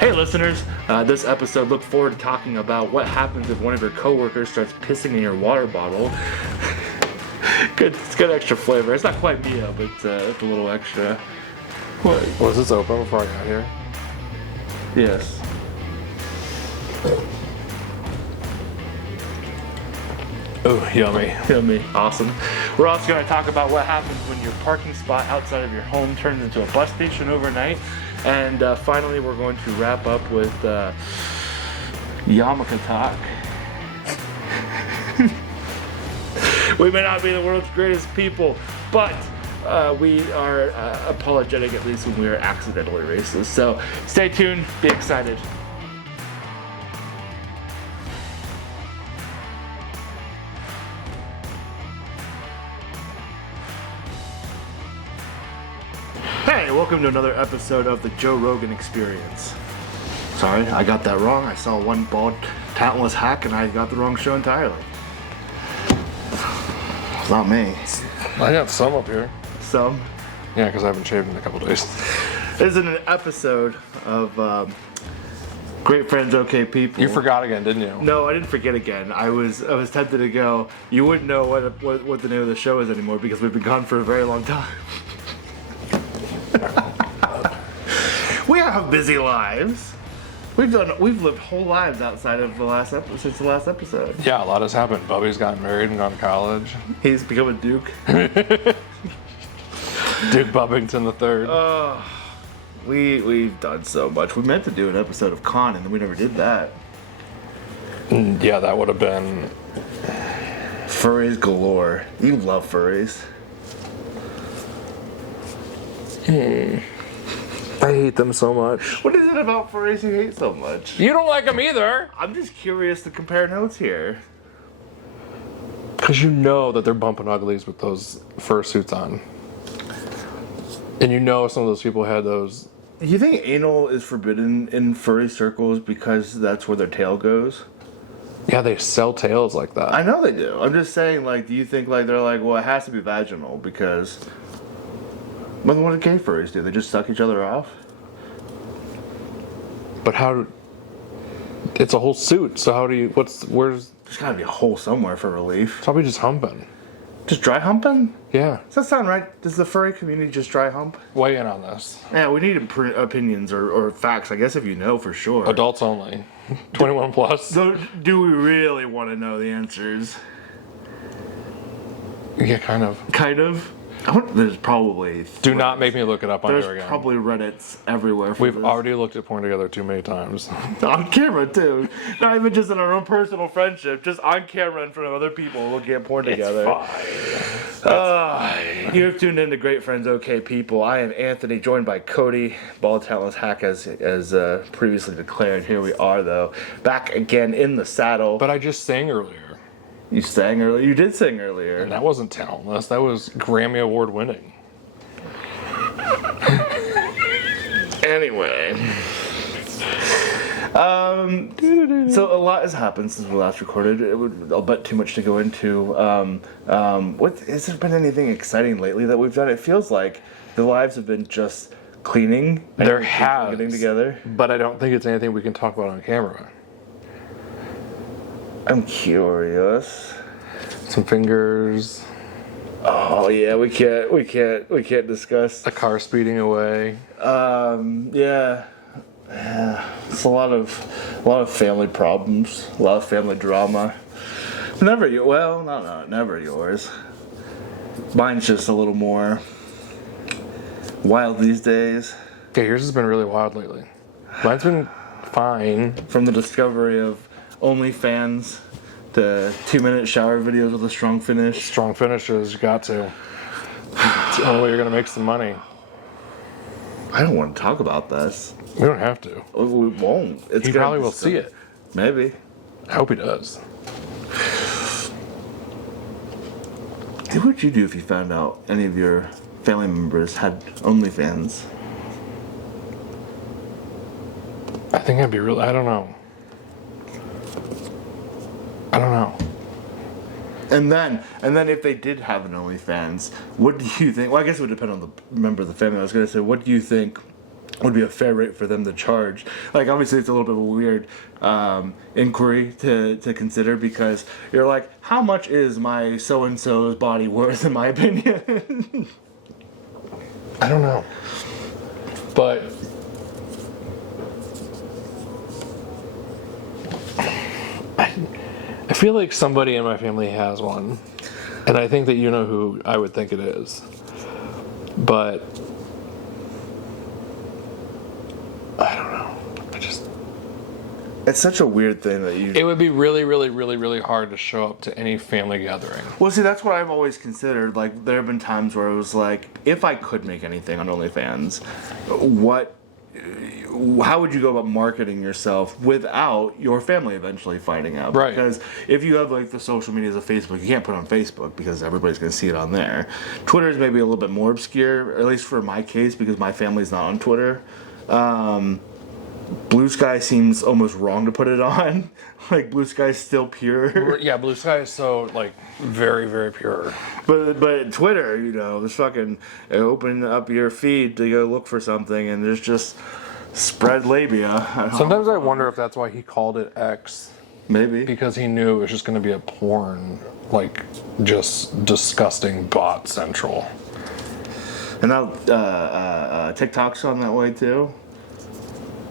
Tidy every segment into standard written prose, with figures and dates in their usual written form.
Hey listeners, this episode, look forward to talking about what happens if one of your coworkers starts pissing in your water bottle. It's good extra flavor. It's not quite Mio, but it's a little extra. What? Was this open before I got here? Yes. Oh, yummy. Yummy. Awesome. We're also going to talk about what happens when your parking spot outside of your home turns into a bus station overnight. And finally, we're going to wrap up with yarmulke talk. We may not be the world's greatest people, but we are apologetic, at least when we are accidentally racist. So stay tuned, be excited. Hey, welcome to another episode of the Joe Rogan Experience. Sorry, I got that wrong. I saw one bald, talentless hack and I got the wrong show entirely. It's not me. I got some up here. Some. Yeah, because I haven't shaved in a couple days. This is an episode of Great Friends, Okay People. You forgot again, didn't you? No, I didn't forget again. I was tempted to go. You wouldn't know what the name of the show is anymore because we've been gone for a very long time. We have busy lives. We've lived whole lives outside of the last since the last episode. Yeah, a lot has happened. Bubby's gotten married and gone to college. He's become a duke. Duke Bubbington III. We've done so much. We meant to do an episode of Con and we never did that. Yeah, that would have been Furries galore. You love furries. I hate them so much. What is it about furries you hate so much? You don't like them either. I'm just curious to compare notes here. Because you know that they're bumping uglies with those fursuits on. And you know some of those people had those. You think anal is forbidden in furry circles because that's where their tail goes? Yeah, they sell tails like that. I know they do. I'm just saying, like, do you think, like, they're like, well, it has to be vaginal because... What do gay furries do? They just suck each other off? But how... It's a whole suit, so how do you... Where's... There's gotta be a hole somewhere for relief. It's probably just humping. Just dry humping? Yeah. Does that sound right? Does the furry community just dry hump? Weigh in on this. Yeah, we need opinions or facts, I guess, if you know for sure. Adults only. 21 plus. So, do we really want to know the answers? Yeah, kind of. Kind of. There's probably... Do not make me look it up on here again. There's probably Reddits everywhere for We've this. already looked at porn together too many times. On camera, too. Not even just in our own personal friendship. Just on camera in front of other people looking at porn together. It's fine. You have tuned in to Great Friends, Okay People. I am Anthony, joined by Cody, bald talentless hack, as previously declared. Here we are, though. Back again in the saddle. But I just sang earlier. You sang earlier. You did sing earlier. And that wasn't talentless. That was Grammy Award winning. Anyway. So a lot has happened since we last recorded. I'll bet too much to go into. Has there been anything exciting lately that we've done? It feels like the lives have been just cleaning. There has. Getting together. But I don't think it's anything we can talk about on camera. I'm curious. Some fingers. Oh yeah, we can't discuss. A car speeding away. Yeah. It's a lot of family problems, a lot of family drama. Never yours. Mine's just a little more wild these days. Okay, yours has been really wild lately. Mine's been fine. From the discovery of OnlyFans to 2-minute shower videos with a strong finish. Strong finishes, you got to. It's the only way you're going to make some money. I don't want to talk about this. We don't have to. We won't. He probably will see it. Maybe. I hope he does. What would you do if you found out any of your family members had OnlyFans? I think I'd be real. I don't know. And then if they did have an OnlyFans, what do you think? Well, I guess it would depend on the member of the family. I was going to say, what do you think would be a fair rate for them to charge. Like, obviously it's a little bit of a weird inquiry to consider, because you're like, how much is my so-and-so's body worth, in my opinion? I don't know. But I feel like somebody in my family has one. And I think that you know who I would think it is. But I don't know. It's such a weird thing that you... It would be really, really, really, really hard to show up to any family gathering. Well, see, that's what I've always considered. Like, there have been times where it was like, if I could make anything on OnlyFans, how would you go about marketing yourself without your family eventually finding out? Right. Because if you have, like, the social medias of Facebook, you can't put it on Facebook because everybody's going to see it on there. Twitter is maybe a little bit more obscure, at least for my case, because my family's not on Twitter. Blue Sky seems almost wrong to put it on. Like, Blue Sky is still pure. Yeah, Blue Sky is so, like, very, very pure. But Twitter, you know, just fucking open up your feed to go look for something, and there's just spread labia. Sometimes I wonder if that's why he called it X. Maybe. Because he knew it was just going to be a porn, like, just disgusting bot central. And now TikTok's on that way, too.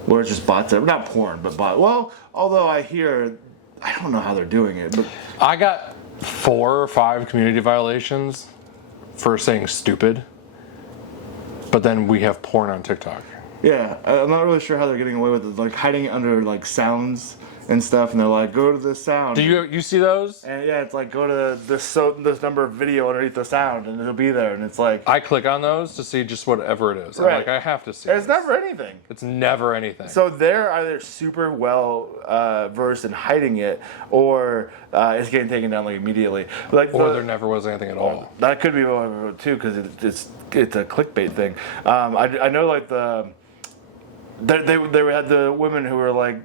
Where it's just bots, not porn, but bot. Well, although I don't know how they're doing it, but I got 4 or 5 community violations for saying stupid, but then we have porn on TikTok. yeah, I'm not really sure how they're getting away with it, like hiding it under like sounds and stuff, and they're like, go to this sound. Do you see those? And yeah, it's like, go to this number of video underneath the sound, and it'll be there, and it's like... I click on those to see just whatever it is. Right. I'm like, I have to see It's this. never anything. It's never anything. So they're either super well versed in hiding it, or it's getting taken down like immediately. Like or there never was anything at all. That could be one too, because it's a clickbait thing. I know, like they had the women who were like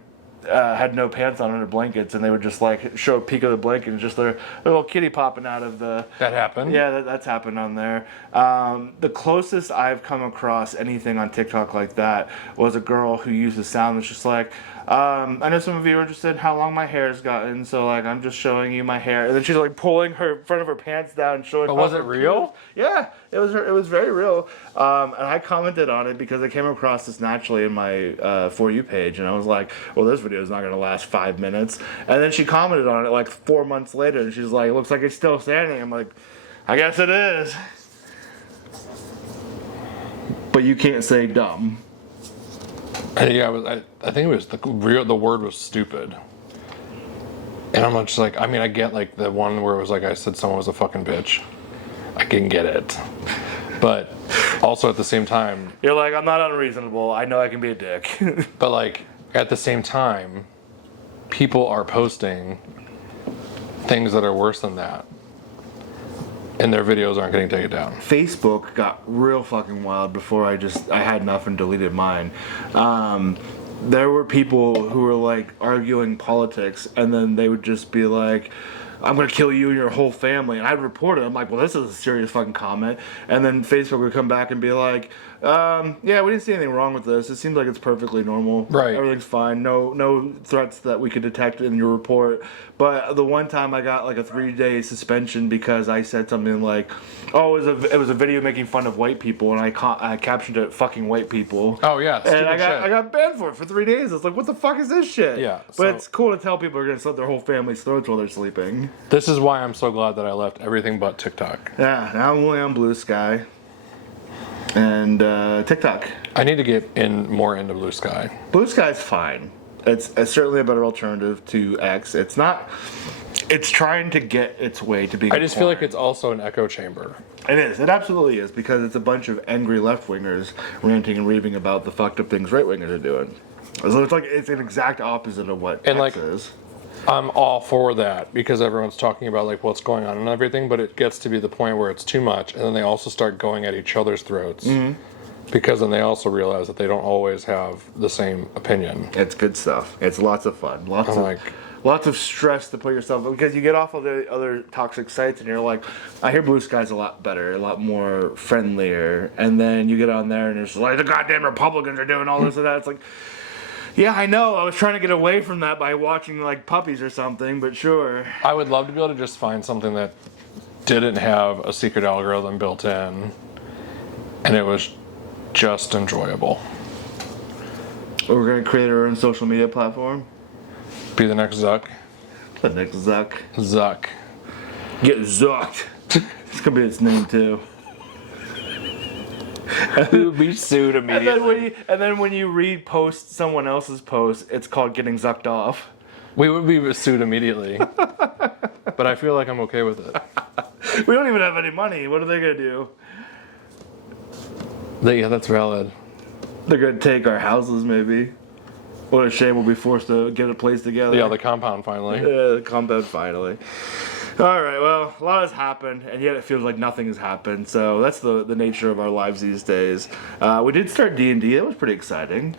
had no pants on under blankets, and they would just like show a peek of the blanket and just their little kitty popping out of the... That happened? Yeah, that's happened on there. The closest I've come across anything on TikTok like that was a girl who used the sound that's just like, I know some of you are interested in how long my hair's gotten, so like I'm just showing you my hair. And then she's like pulling her front of her pants down and showing... But was it real? Yeah, it was very real. And I commented on it because I came across this naturally in my For You page, and I was like, well, this video is not going to last 5 minutes. And then she commented on it like 4 months later, and she's like, it looks like it's still standing. I'm like, I guess it is. But you can't say dumb. Yeah, I think it was the word was stupid. And I'm just like, I mean, I get like the one where it was like I said someone was a fucking bitch. I can get it. But also at the same time... You're like, I'm not unreasonable. I know I can be a dick. But like, at the same time, people are posting things that are worse than that. And their videos aren't getting taken down. Facebook got real fucking wild before I had enough and deleted mine. There were people who were like arguing politics, and then they would just be like, I'm gonna kill you and your whole family. And I'd report it. I'm like, well, this is a serious fucking comment. And then Facebook would come back and be like, yeah, we didn't see anything wrong with this. It seems like it's perfectly normal. Right. Everything's fine. No threats that we could detect in your report. But the one time I got like a 3-day suspension because I said something like, oh, it was a video making fun of white people, and I captioned it "fucking white people." Oh yeah, and I got banned for it for 3 days. I was like, what the fuck is this shit? Yeah. But it's cool to tell people are gonna slit their whole family's throats while they're sleeping. This is why I'm so glad that I left everything but TikTok. Yeah, now I'm only on Blue Sky and TikTok. I need to get more into Blue Sky. Blue Sky's fine. It's certainly a better alternative to X. It's not. It's trying to get its way to being. I just feel like it's also an echo chamber. It is. It absolutely is, because it's a bunch of angry left-wingers ranting and raving about the fucked up things right-wingers are doing. So it's an exact opposite of what X is. I'm all for that because everyone's talking about like what's going on and everything, but it gets to be the point where it's too much, and then they also start going at each other's throats. Mm-hmm. Because then they also realize that they don't always have the same opinion. It's good stuff. It's lots of fun. lots of stress to put yourself, because you get off of the other toxic sites and you're like, I hear Blue Sky's a lot better, a lot more friendlier, and then you get on there and it's like the goddamn Republicans are doing all this and that. It's like, yeah, I know. I was trying to get away from that by watching like Puppies or something, but sure. I would love to be able to just find something that didn't have a secret algorithm built in, and it was just enjoyable. We're gonna create our own social media platform. Be the next Zuck. The next Zuck. Zuck. Get zucked. It's gonna be its name too. We would be sued immediately. And then when you repost someone else's post, it's called getting zucked off. We would be sued immediately. But I feel like I'm okay with it. We don't even have any money. What are they gonna do? Yeah, that's valid. They're gonna take our houses, maybe. What a shame, we'll be forced to get a place together. Yeah, the compound finally. Yeah, the compound finally. Alright, well, a lot has happened, and yet it feels like nothing has happened, so that's the nature of our lives these days. We did start D&D, that was pretty exciting.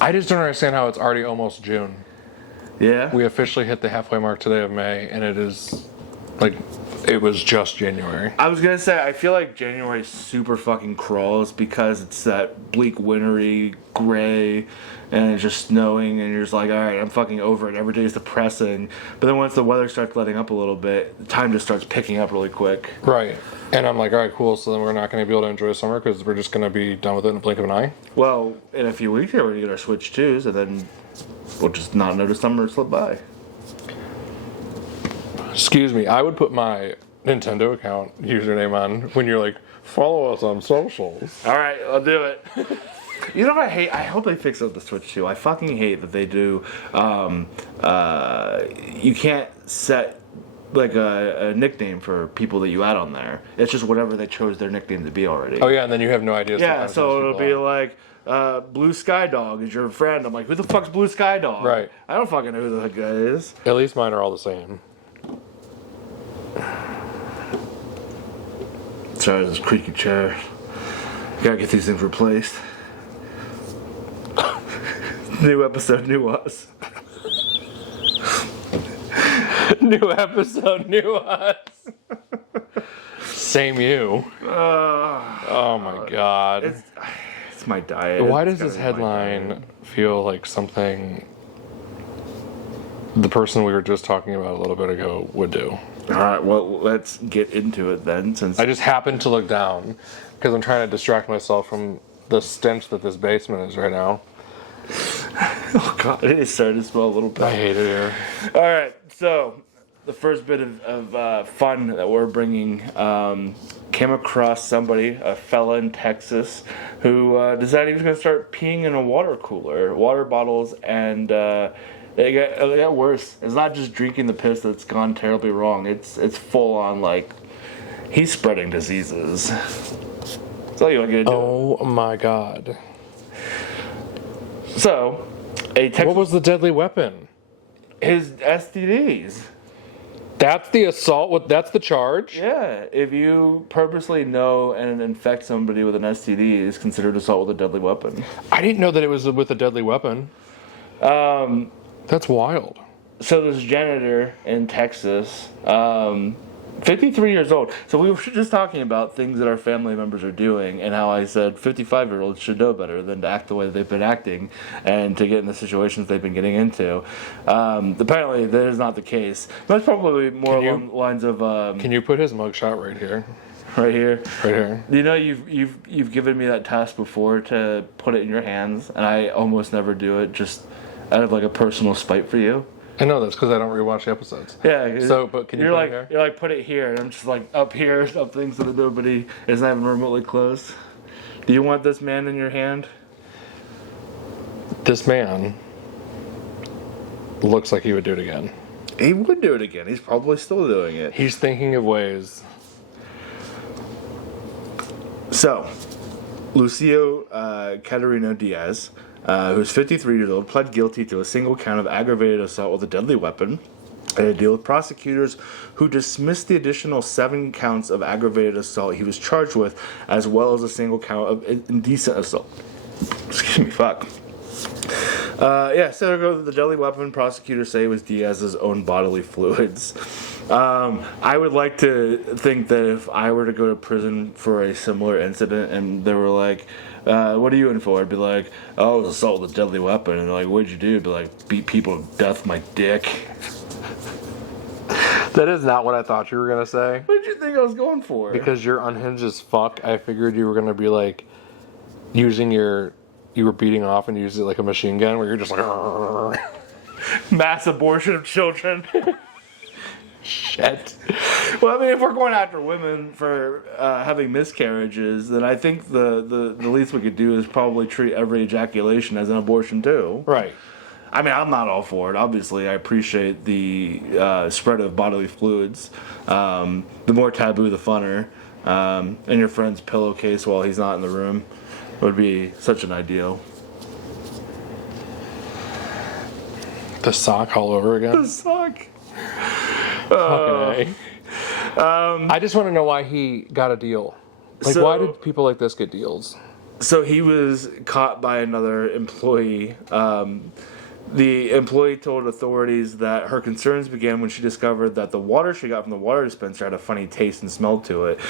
I just don't understand how it's already almost June. Yeah? We officially hit the halfway mark today of May, and it is, like, it was just January. I was gonna say, I feel like January super fucking crawls because it's that bleak, wintry, gray, and it's just snowing, and you're just like, alright, I'm fucking over it. Every day is depressing. But then once the weather starts letting up a little bit, time just starts picking up really quick. Right. And I'm like, all right, cool, so then we're not going to be able to enjoy summer because we're just going to be done with it in a blink of an eye? Well, in a few weeks here, we're gonna get our Switch 2s, and then we'll just not notice summer slip by. Excuse me, I would put my Nintendo account username on when you're like, follow us on socials. Alright, I'll do it. You know what I hate? I hope they fix up the Switch 2. I fucking hate that they do. You can't set like a nickname for people that you add on there. It's just whatever they chose their nickname to be already. Oh yeah, and then you have no idea. Yeah, so it'll be like Blue Sky Dog is your friend. I'm like, who the fuck's Blue Sky Dog? Right. I don't fucking know who the heck that is. At least mine are all the same. Sorry, this creaky chair. Gotta get these things replaced. New episode, new us. New episode, new us. Same you. Oh my god. It's my diet. Why does this headline feel like something the person we were just talking about a little bit ago would do? Alright, well, let's get into it then, since I just happened to look down because I'm trying to distract myself from the stench that this basement is right now. oh god, it is starting to smell a little bit. I hate it here. Alright, so the first bit of fun that we're bringing came across somebody, a fella in Texas, who decided he was going to start peeing in a water cooler, water bottles, and it got worse. It's not just drinking the piss that's gone terribly wrong. It's full on, like, he's spreading diseases. That's all you're going to do. Oh my god. So, a Texas... What was the deadly weapon? His STDs. That's the assault? That's the charge? Yeah, if you purposely know and infect somebody with an STD, it's considered assault with a deadly weapon. I didn't know that it was with a deadly weapon. That's wild. So this janitor in Texas, 53 years old. So we were just talking about things that our family members are doing and how I said 55-year-olds should know better than to act the way that they've been acting and to get in the situations they've been getting into. Apparently that is not the case. That's probably more along the lines of... can you put his mugshot right here? Right here. Right here. You know, you've given me that task before to put it in your hands, and I almost never do it, just out of like a personal spite for you. I know this because I don't rewatch the episodes. Yeah. So, but can you put like, it here? You're like, put it here, and I'm just like up here, up things so that nobody is not even remotely close. Do you want this man in your hand? This man looks like he would do it again. He would do it again. He's probably still doing it. He's thinking of ways. So, Lucio Caterino Diaz, who's 53 years old, pled guilty to a single count of aggravated assault with a deadly weapon and a deal with prosecutors who dismissed the additional 7 counts of aggravated assault he was charged with, as well as a single count of indecent assault. Excuse me, fuck. So the deadly weapon prosecutors say was Diaz's own bodily fluids. I would like to think that if I were to go to prison for a similar incident and they were like, what are you in for? I'd be like, oh, it was assault with a deadly weapon. And they're like, what'd you do? I'd be like, beat people to death with my dick. That is not what I thought you were going to say. What did you think I was going for? Because you're unhinged as fuck, I figured you were going to be like, you were beating off and used it like a machine gun where you're just like, mass abortion of children. shit. Well, I mean, if we're going after women for having miscarriages, then I think the least we could do is probably treat every ejaculation as an abortion too. Right. I mean, I'm not all for it. Obviously, I appreciate the spread of bodily fluids. The more taboo, the funner. In your friend's pillowcase while he's not in the room would be such an ideal. The sock all over again? The sock. Fucking A. I just want to know why he got a deal. Like, why did people like this get deals? So he was caught by another employee. The employee told authorities that her concerns began when she discovered that the water she got from the water dispenser had a funny taste and smell to it.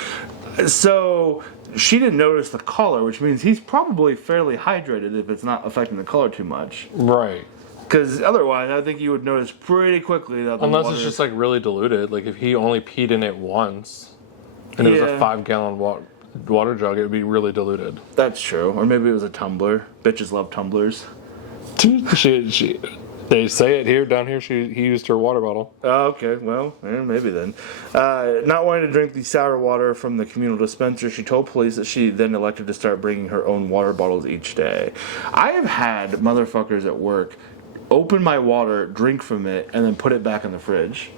So she didn't notice the color, which means he's probably fairly hydrated if it's not affecting the color too much. Right. Because otherwise, I think you would notice pretty quickly that the Unless water... it's just like really diluted. Like if he only peed in it once and it was a 5-gallon water jug, it would be really diluted. That's true. Or maybe it was a tumbler. Bitches love tumblers. They say it here. Down here, he used her water bottle. Oh, okay. Well, maybe then. Not wanting to drink the sour water from the communal dispenser, she told police that she then elected to start bringing her own water bottles each day. I have had motherfuckers at work open my water, drink from it, and then put it back in the fridge.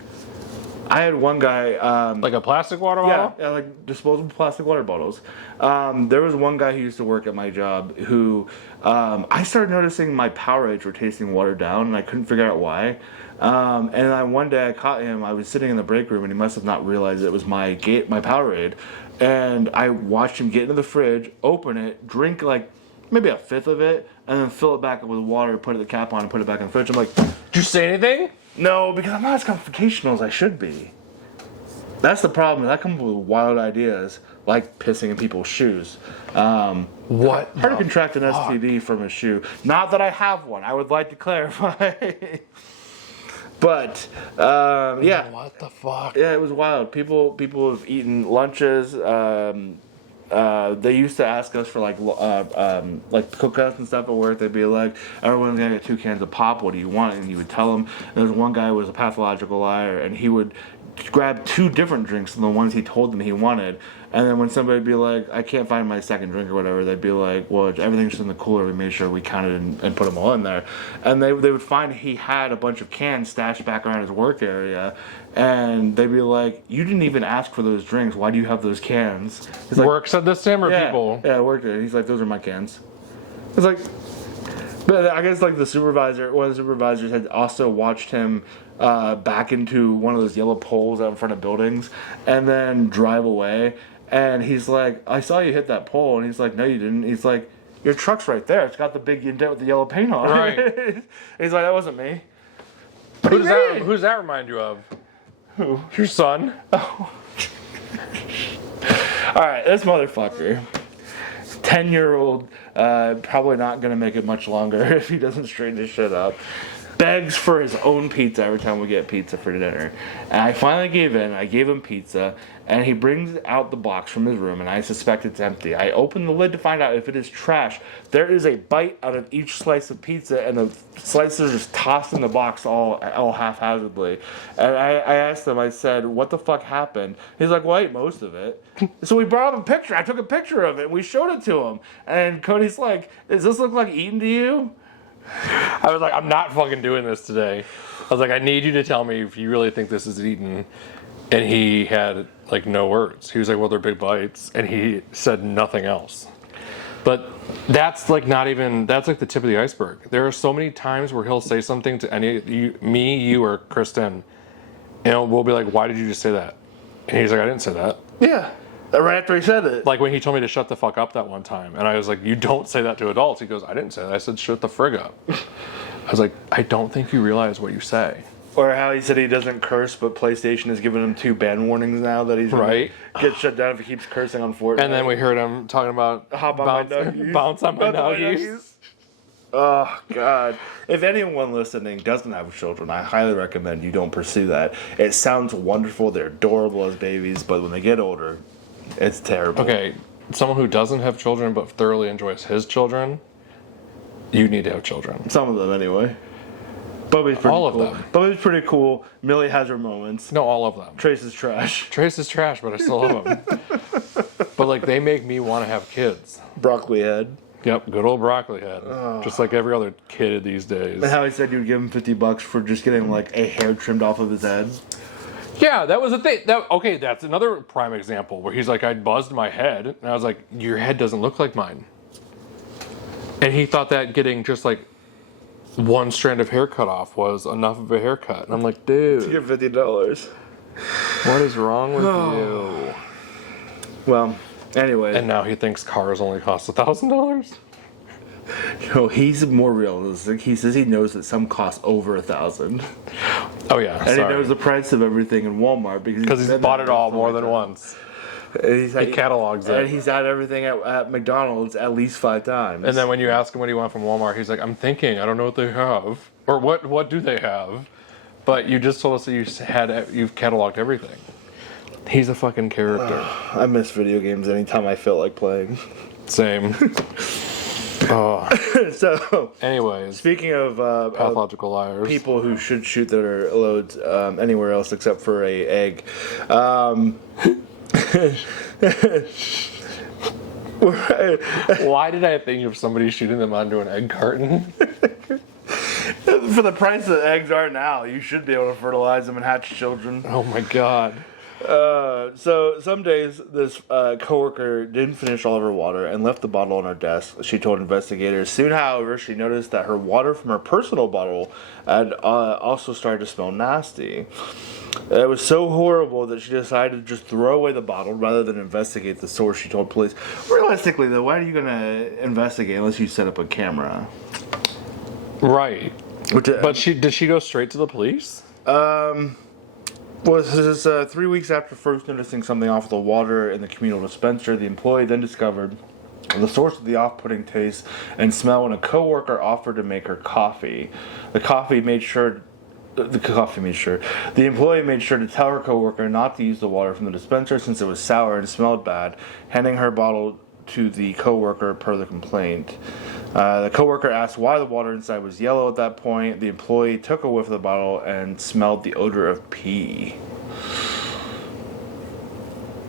I had one guy... like a plastic water bottle? Yeah, like disposable plastic water bottles. There was one guy who used to work at my job who... I started noticing my Powerades were tasting watered down, and I couldn't figure out why. And then one day I caught him. I was sitting in the break room, and he must have not realized it was my Powerade. And I watched him get into the fridge, open it, drink like maybe a fifth of it, and then fill it back up with water, put the cap on, and put it back in the fridge. I'm like, did you say anything? No, because I'm not as confrontational as I should be. That's the problem. I come up with wild ideas, like pissing in people's shoes. What? Hard to contract an STD from a shoe. Not that I have one. I would like to clarify. But, yeah. What the fuck? Yeah, it was wild. People have eaten lunches. They used to ask us for like cookouts and stuff at work. They'd be like, everyone's gonna get 2 cans of pop. What do you want? And you would tell them. And there was one guy who was a pathological liar, and he would grab 2 different drinks than the ones he told them he wanted. And then when somebody would be like, I can't find my second drink or whatever, they'd be like, well, everything's just in the cooler. We made sure we counted and put them all in there. And they would find he had a bunch of cans stashed back around his work area. And they'd be like, you didn't even ask for those drinks. Why do you have those cans? He's like, work said this to him or people? Yeah, work did. He's like, those are my cans. It's like, but I guess like one of the supervisors had also watched him back into one of those yellow poles out in front of buildings and then drive away. And he's like, I saw you hit that pole. And he's like, no, you didn't. He's like, your truck's right there. It's got the big indent with the yellow paint on. Right. He's like, that wasn't me. Who does that remind you of? Who? Your son. Oh. All right, this motherfucker. 10-year-old, probably not going to make it much longer if he doesn't straighten his shit up. Begs for his own pizza every time we get pizza for dinner. And I finally gave in. I gave him pizza, and he brings out the box from his room, and I suspect it's empty. I open the lid to find out if it is trash. There is a bite out of each slice of pizza, and the slices are just tossed in the box all haphazardly. And I asked him, I said, what the fuck happened? He's like, well, I ate most of it. So we brought him a picture. I took a picture of it, and we showed it to him. And Cody's like, does this look like eating to you? I was like, I'm not fucking doing this today. I was like, I need you to tell me if you really think this is eaten. And he had like no words. He was like, well, they're big bites. And he said nothing else. But that's like that's like the tip of the iceberg. There are so many times where he'll say something to me, you, or Kristen, and we'll be like, why did you just say that? And he's like, I didn't say that. Yeah. Right after he said it. Like when he told me to shut the fuck up that one time. And I was like, you don't say that to adults. He goes, I didn't say that. I said, shut the frig up. I was like, I don't think you realize what you say. Or how he said he doesn't curse, but PlayStation has given him 2 ban warnings now that he's gonna get shut down if he keeps cursing on Fortnite. And then we heard him talking about bounce on my nuggies. Oh, God. If anyone listening doesn't have children, I highly recommend you don't pursue that. It sounds wonderful. They're adorable as babies, but when they get older, it's terrible. Okay, someone who doesn't have children but thoroughly enjoys his children, you need to have children. Some of them, anyway. Bubby's pretty all cool. Of them. Bubby's pretty cool. Millie has her moments. No, all of them. Trace is trash. Trace is trash, but I still love him. But, like, they make me want to have kids. Broccoli head. Yep, good old broccoli head. Just like every other kid these days. And how he said you'd give him $50 for just getting, like, a hair trimmed off of his head. Yeah, that was the thing. Okay, that's another prime example where he's like, I buzzed my head. And I was like, your head doesn't look like mine. And he thought that getting just, like, one strand of hair cut off was enough of a haircut. And I'm like, dude. To get $50. What is wrong with you? Well, anyway. And now he thinks cars only cost $1,000? No, he's more realistic. He says he knows that some cost over $1,000. Oh, yeah. And he knows the price of everything in Walmart because he's bought it all more than once. He catalogs it. And he's had everything at McDonald's at least 5 times. And then when you ask him what he wants from Walmart, he's like, I'm thinking, I don't know what they have. Or what do they have? But you just told us that you've cataloged everything. He's a fucking character. I miss video games anytime I feel like playing. Same. Oh. So, anyways, speaking of pathological liars, people who should shoot their loads anywhere else except for a egg. Why did I think of somebody shooting them onto an egg carton? For the price that eggs are now, you should be able to fertilize them and hatch children. Oh my god. So some days this coworker didn't finish all of her water and left the bottle on her desk. She told investigators. Soon, however, she noticed that her water from her personal bottle had also started to smell nasty. It was so horrible that she decided to just throw away the bottle rather than investigate the source, she told police. Realistically, though, why are you going to investigate unless you set up a camera? Right. But did she go straight to the police? Well, this is 3 weeks after first noticing something off the water in the communal dispenser. The employee then discovered the source of the off-putting taste and smell when a coworker offered to make her coffee. The employee made sure to tell her coworker not to use the water from the dispenser since it was sour and smelled bad, handing her bottle to the coworker per the complaint. The coworker asked why the water inside was yellow at that point. The employee took a whiff of the bottle and smelled the odor of pee.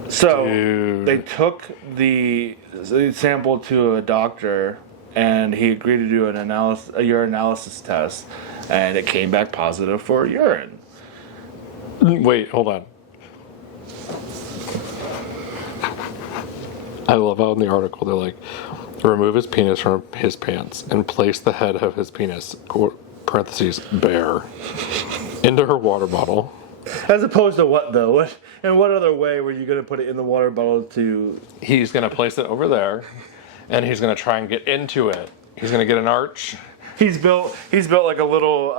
So they took the sample to a doctor, and he agreed to do a urinalysis test, and it came back positive for urine. Wait, hold on. I love how in the article they're like, remove his penis from his pants and place the head of his penis, parentheses, bare, into her water bottle. As opposed to what, though? In what other way were you going to put it in the water bottle to... He's going to place it over there, and he's going to try and get into it. He's going to get an arch. He's built like a little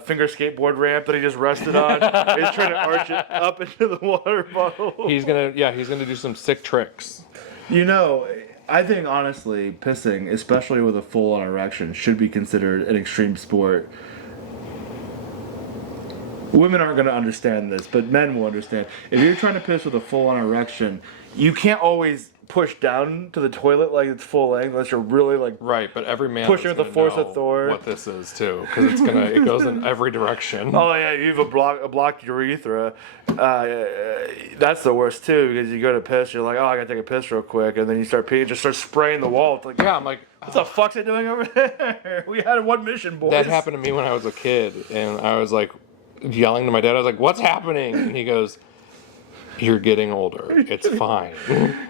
finger skateboard ramp that he just rested on. He's trying to arch it up into the water bottle. He's going to do some sick tricks. You know, I think honestly, pissing, especially with a full-on erection, should be considered an extreme sport. Women aren't going to understand this, but men will understand. If you're trying to piss with a full-on erection, you can't always push down to the toilet like it's full length unless you're really like right. But every man pushing with the force of Thor. What this is too, because it goes in every direction. Oh yeah, you have a blocked urethra. That's the worst too, because you go to piss, you're like, oh, I gotta take a piss real quick, and then you start peeing, just start spraying the wall. It's like, yeah, I'm like, what the fuck's it doing over there? We had one mission, boys. That happened to me when I was a kid, and I was like yelling to my dad. I was like, what's happening? And he goes, you're getting older. It's fine.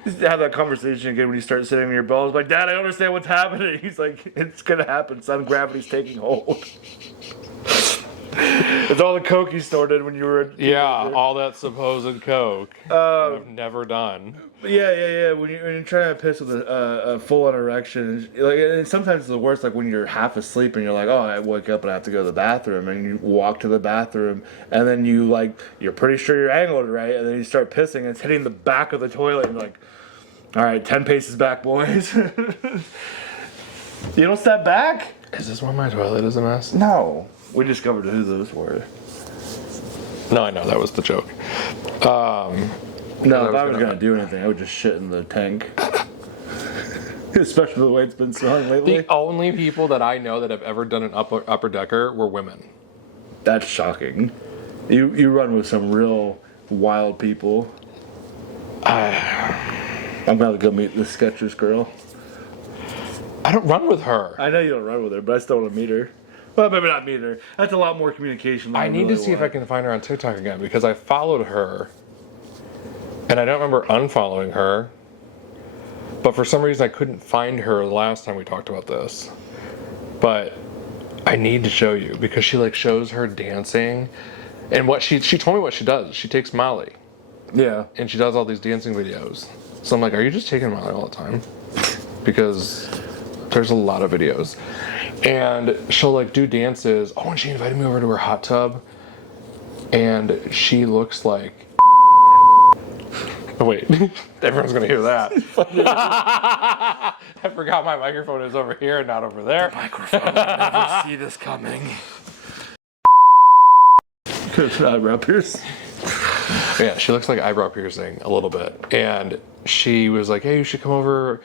Just have that conversation again when you start sitting on your bells. Like, Dad, I don't understand what's happening. He's like, it's gonna happen, son. Gravity's taking hold. It's all the coke you snorted when you were a teenager. all that supposed coke. I've never done. Yeah. When you're trying to piss with a full-on erection, like, and sometimes it's the worst. Like when you're half asleep and you're like, "Oh, I wake up and I have to go to the bathroom," and you walk to the bathroom, and then you're pretty sure you're angled right, and then you start pissing, and it's hitting the back of the toilet, and you're like, "All right, 10 paces back, boys." You don't step back? Is this why my toilet is a mess? No. We discovered who those were. No, I know that was the joke. No, if I was gonna do anything, I would just shit in the tank. Especially the way it's been smelling lately. The only people that I know that have ever done an upper decker were women. That's shocking. You run with some real wild people. I'm gonna go meet the Skechers girl. I don't run with her. I know you don't run with her, but I still want to meet her. Well, maybe not meet her. That's a lot more communication than I need to see if I can find her on TikTok again, because I followed her and I don't remember unfollowing her, but for some reason I couldn't find her the last time we talked about this. But I need to show you, because she like shows her dancing, and what she told me what she does. She takes Molly. Yeah. And she does all these dancing videos. So I'm like, are you just taking Molly all the time? Because there's a lot of videos. And she'll like do dances. Oh, and she invited me over to her hot tub. And she looks like... Oh, wait. Everyone's going to hear that. I forgot my microphone is over here and not over there. The microphone. I never see this coming. Eyebrow pierce. Yeah, she looks like eyebrow piercing a little bit. And she was like, hey, you should come over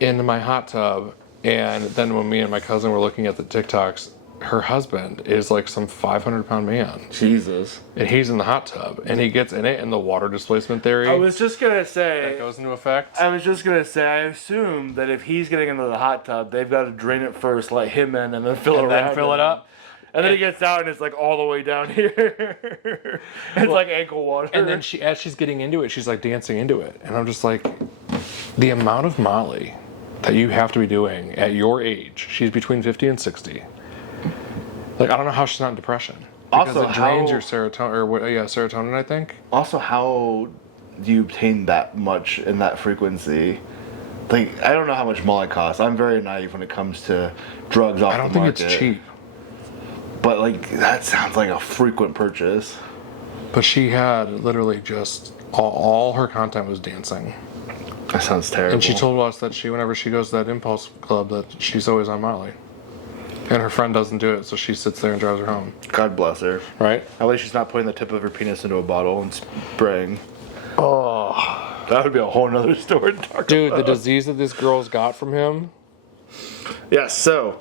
into my hot tub. And then when me and my cousin were looking at the TikToks, her husband is like some 500-pound man. Jesus. And he's in the hot tub. And he gets in it, and the water displacement theory... I was just going to say... that goes into effect. I was just going to say, I assume that if he's getting into the hot tub, they've got to drain it first, let him in, and then fill it around. Then fill it up. And then he gets out, and it's like all the way down here. It's like ankle water. And then as she's getting into it, she's like dancing into it. And I'm just like, the amount of Molly that you have to be doing at your age, she's between 50 and 60. Like, I don't know how she's not in depression. Because Also, it drains your serotonin, I think. Also, how do you obtain that much in that frequency? Like, I don't know how much Molly costs. I'm very naive when it comes to drugs off the market. I don't think it's cheap. But, like, that sounds like a frequent purchase. But she had literally just... all her content was dancing. That sounds terrible. And she told us that whenever she goes to that impulse club, that she's always on Molly. And her friend doesn't do it, so she sits there and drives her home. God bless her. Right? At least she's not putting the tip of her penis into a bottle and spraying. Oh. That would be a whole nother story to talk about. Dude, the disease that this girl's got from him. Yeah, so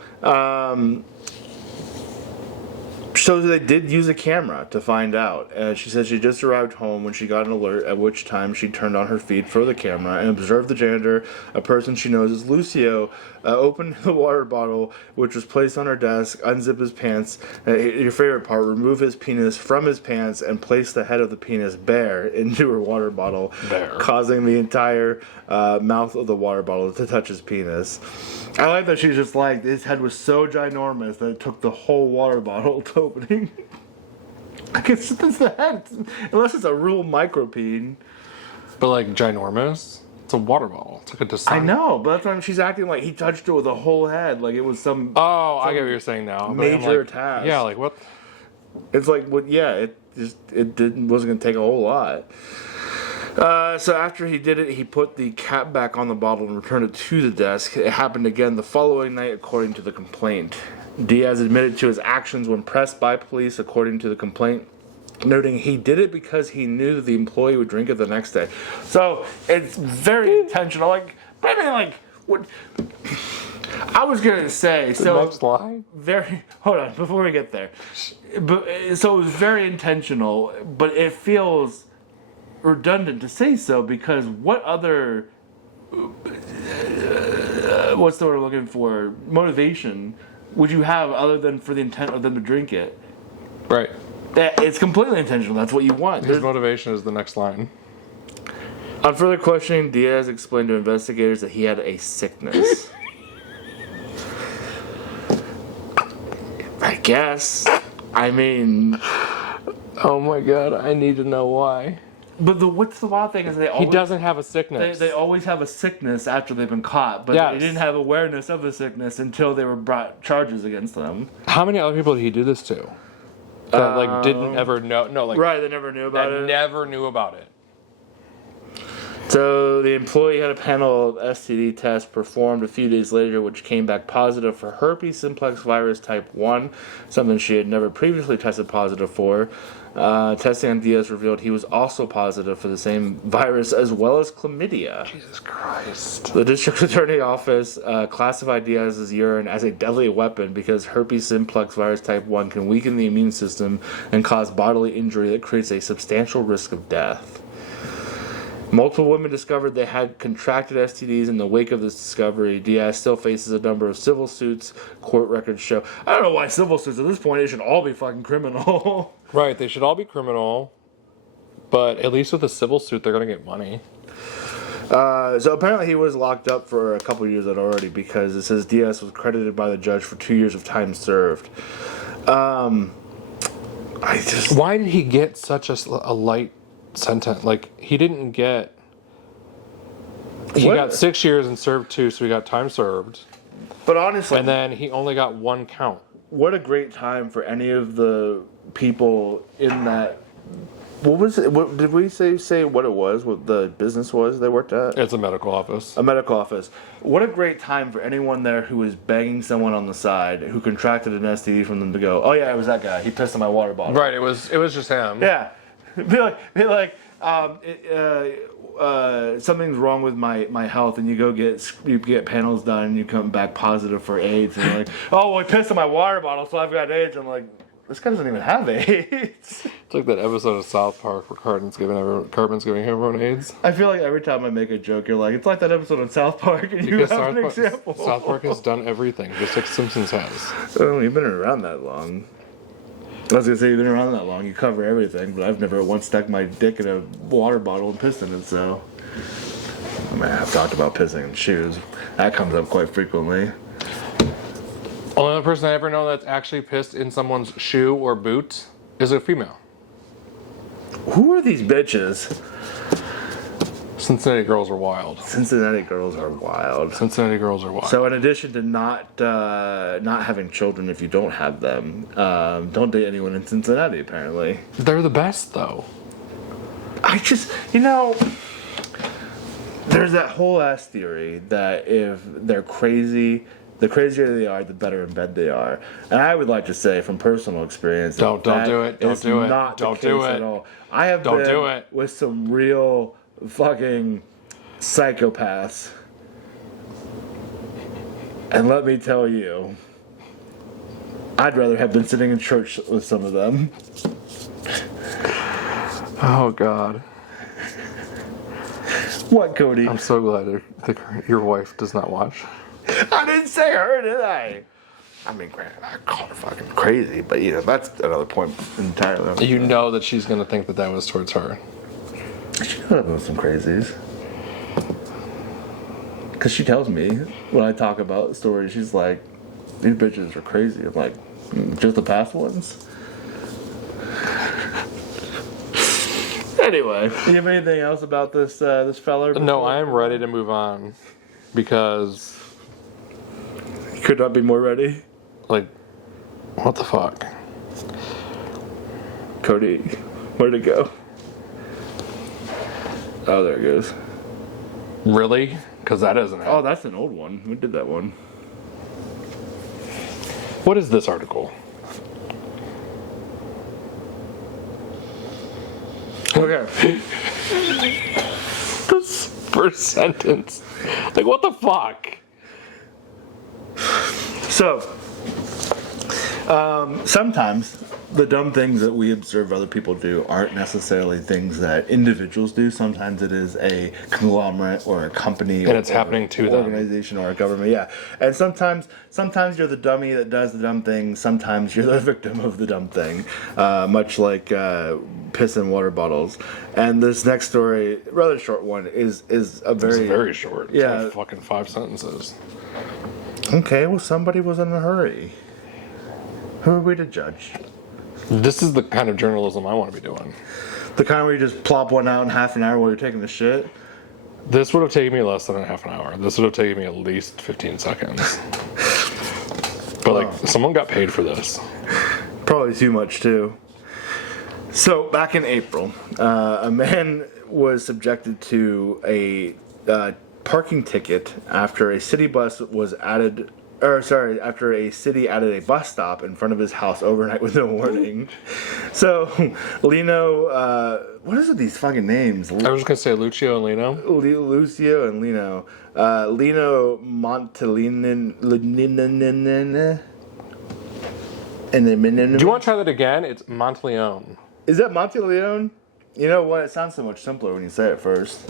they did use a camera to find out. She said she just arrived home when she got an alert, at which time she turned on her feed for the camera and observed the janitor, a person she knows as Lucio, open the water bottle, which was placed on her desk, unzip his pants, your favorite part, remove his penis from his pants, and place the head of the penis bare into her water bottle, causing the entire mouth of the water bottle to touch his penis. I like that she's just like, his head was so ginormous that it took the whole water bottle to opening. I guess that's the head, unless it's a real micropene. But like ginormous? It's a water bottle. It's like a design. I know, but that's why she's acting like he touched it with a whole head, like it was some. Oh, I get what you're saying now. Major task. Yeah, like what? It's like what? Yeah, it wasn't gonna take a whole lot. So after he did it, he put the cap back on the bottle and returned it to the desk. It happened again the following night, according to the complaint. Diaz admitted to his actions when pressed by police, according to the complaint, noting he did it because he knew that the employee would drink it the next day. So it's very intentional. Like, I mean, like, what I was gonna say. So next line? Hold on, before we get there. But so it was very intentional, but it feels redundant to say so, because what other what's the word I'm looking for? Motivation would you have other than for the intent of them to drink it? Right. It's completely intentional. That's what you want. His motivation is the next line. On further questioning, Diaz explained to investigators that he had a sickness. I guess. I mean, Oh my god, I need to know why. but what's the wild thing is He doesn't have a sickness. they always have a sickness after they've been caught, but Yes. they didn't have awareness of the sickness until they were brought charges against them. How many other people did he do this to? That like didn't ever know? No, like Right, they never knew about that it. never knew about it. So the employee had a panel of STD tests performed a few days later, which came back positive for herpes simplex virus type 1, something she had never previously tested positive for. Testing on Diaz revealed he was also positive for the same virus as well as chlamydia. Jesus Christ. The district attorney office classified Diaz's urine as a deadly weapon because herpes simplex virus type 1 can weaken the immune system and cause bodily injury that creates a substantial risk of death. Multiple women discovered they had contracted STDs in the wake of this discovery. Diaz still faces a number of civil suits, court records show. I don't know why civil suits at this point, they should all be fucking criminal. Right, they should all be criminal, but at least with a civil suit, they're gonna get money. So apparently he was locked up for a couple years already because it says Diaz was credited by the judge for 2 years of time served. Why did he get such a light sentence? Like, he didn't get... He What? got 6 years and served 2, so he got time served. But honestly, And then he only got 1 count. what a great time for any of the people in that. What was it? What did we say what it was? What the business was they worked at? It's a medical office. A medical office. What a great time for anyone there who was banging someone on the side who contracted an STD from them to go, oh yeah, it was that guy. He pissed in my water bottle. Right, it was just him. Yeah. Be like, something's wrong with my health, and you get panels done, and you come back positive for AIDS, and you're like, oh, well, he pissed in my water bottle, so I've got AIDS. I'm like, this guy doesn't even have AIDS. It's like that episode of South Park where Cartman's giving everyone AIDS. I feel like every time I make a joke, you're like, it's like that episode of South Park, and you have an example. South Park has done everything, just like Simpsons has. Oh, you've been around that long. I was gonna say you've been around that long. You cover everything, but I've never once stuck my dick in a water bottle and pissed in it. So, I mean, I've talked about pissing in shoes. That comes up quite frequently. Only other person I ever know that's actually pissed in someone's shoe or boot is a female. Who are these bitches? Cincinnati girls are wild. Cincinnati girls are wild. Cincinnati girls are wild. So, in addition to not having children if you don't have them, don't date anyone in Cincinnati. Apparently, They're the best, though. I just, there's that whole ass theory that if they're crazy, the crazier they are, the better in bed they are. And I would like to say, from personal experience, Don't do it. Don't do it. Not Don't the do case it. at all. I have Don't been do it. with some real fucking psychopaths, and let me tell you, I'd rather have been sitting in church with some of them. Oh, God. What, Cody? I'm so glad your wife does not watch. I didn't say her, did I? I mean, granted, I call her fucking crazy, but that's another point entirely. You know that she's going to think that was towards her. She knows about some crazies. Because she tells me, when I talk about stories, she's like, these bitches are crazy. I'm like, just the past ones? Anyway, do you have anything else about this fella? No, I am ready to move on. Because... You could not be more ready. Like, what the fuck? Cody, where'd it go? Oh, there it goes. Really? Because that isn't it. Oh, that's an old one. We did that one. What is this article? Okay. This first sentence. Like, what the fuck? So, sometimes the dumb things that we observe other people do aren't necessarily things that individuals do. Sometimes it is a conglomerate or a company, And it's happening to them. organization or a government. Yeah, and sometimes you're the dummy that does the dumb thing. Sometimes you're the victim of the dumb thing, much like piss in water bottles. And this next story, rather short one, is a It's very short. It's Yeah. like fucking 5 sentences. Okay, well, somebody was in a hurry. Who are we to judge? This is the kind of journalism I want to be doing. The kind where you just plop one out in half an hour while you're taking the shit. This would have taken me less than a half an hour. This would have taken me at least 15 seconds. But like, someone got paid for this. Probably too much too. So back in April, a man was subjected to a parking ticket after a city bus was added. After a city added a bus stop in front of his house overnight with no warning. So, Lino, what is it, these fucking names? I was just going to say Lucio and Lino. Lucio and Lino. Lino Montalinin. And then, Do you want to try that again? It's Monteleone. Is that Monteleone? You know what? It sounds so much simpler when you say it first.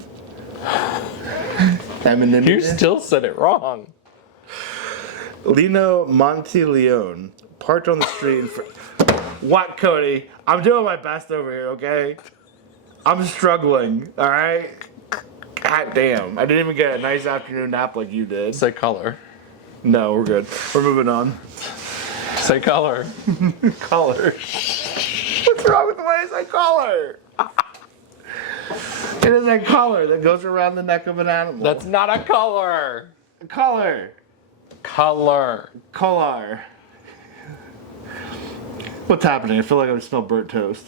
You still said it wrong. Lino Monteleone parked on the street in front. What, Cody? I'm doing my best over here, okay? I'm struggling, alright? God damn. I didn't even get a nice afternoon nap like you did. Say color. No, we're good. We're moving on. Say color. Color. What's wrong with the way I say color? It is a collar that goes around the neck of an animal. That's not a color. Collar. Color. Collar. What's happening? I feel like I smell burnt toast.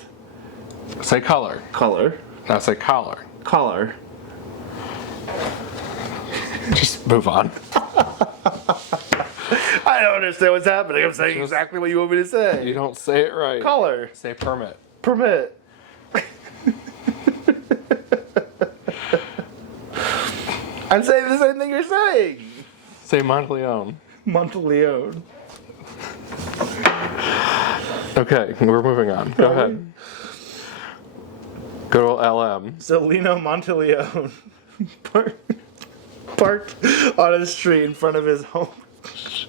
Say color. Color. Now say collar. Collar. Just move on. I don't understand what's happening. I'm saying exactly what you want me to say. You don't say it right. Color. Say permit. Permit. I'm saying the same thing you're saying. Say Monteleone. Monteleone. Okay, we're moving on. Go ahead. Go to LM. So Lino Monteleone parked on a street in front of his home.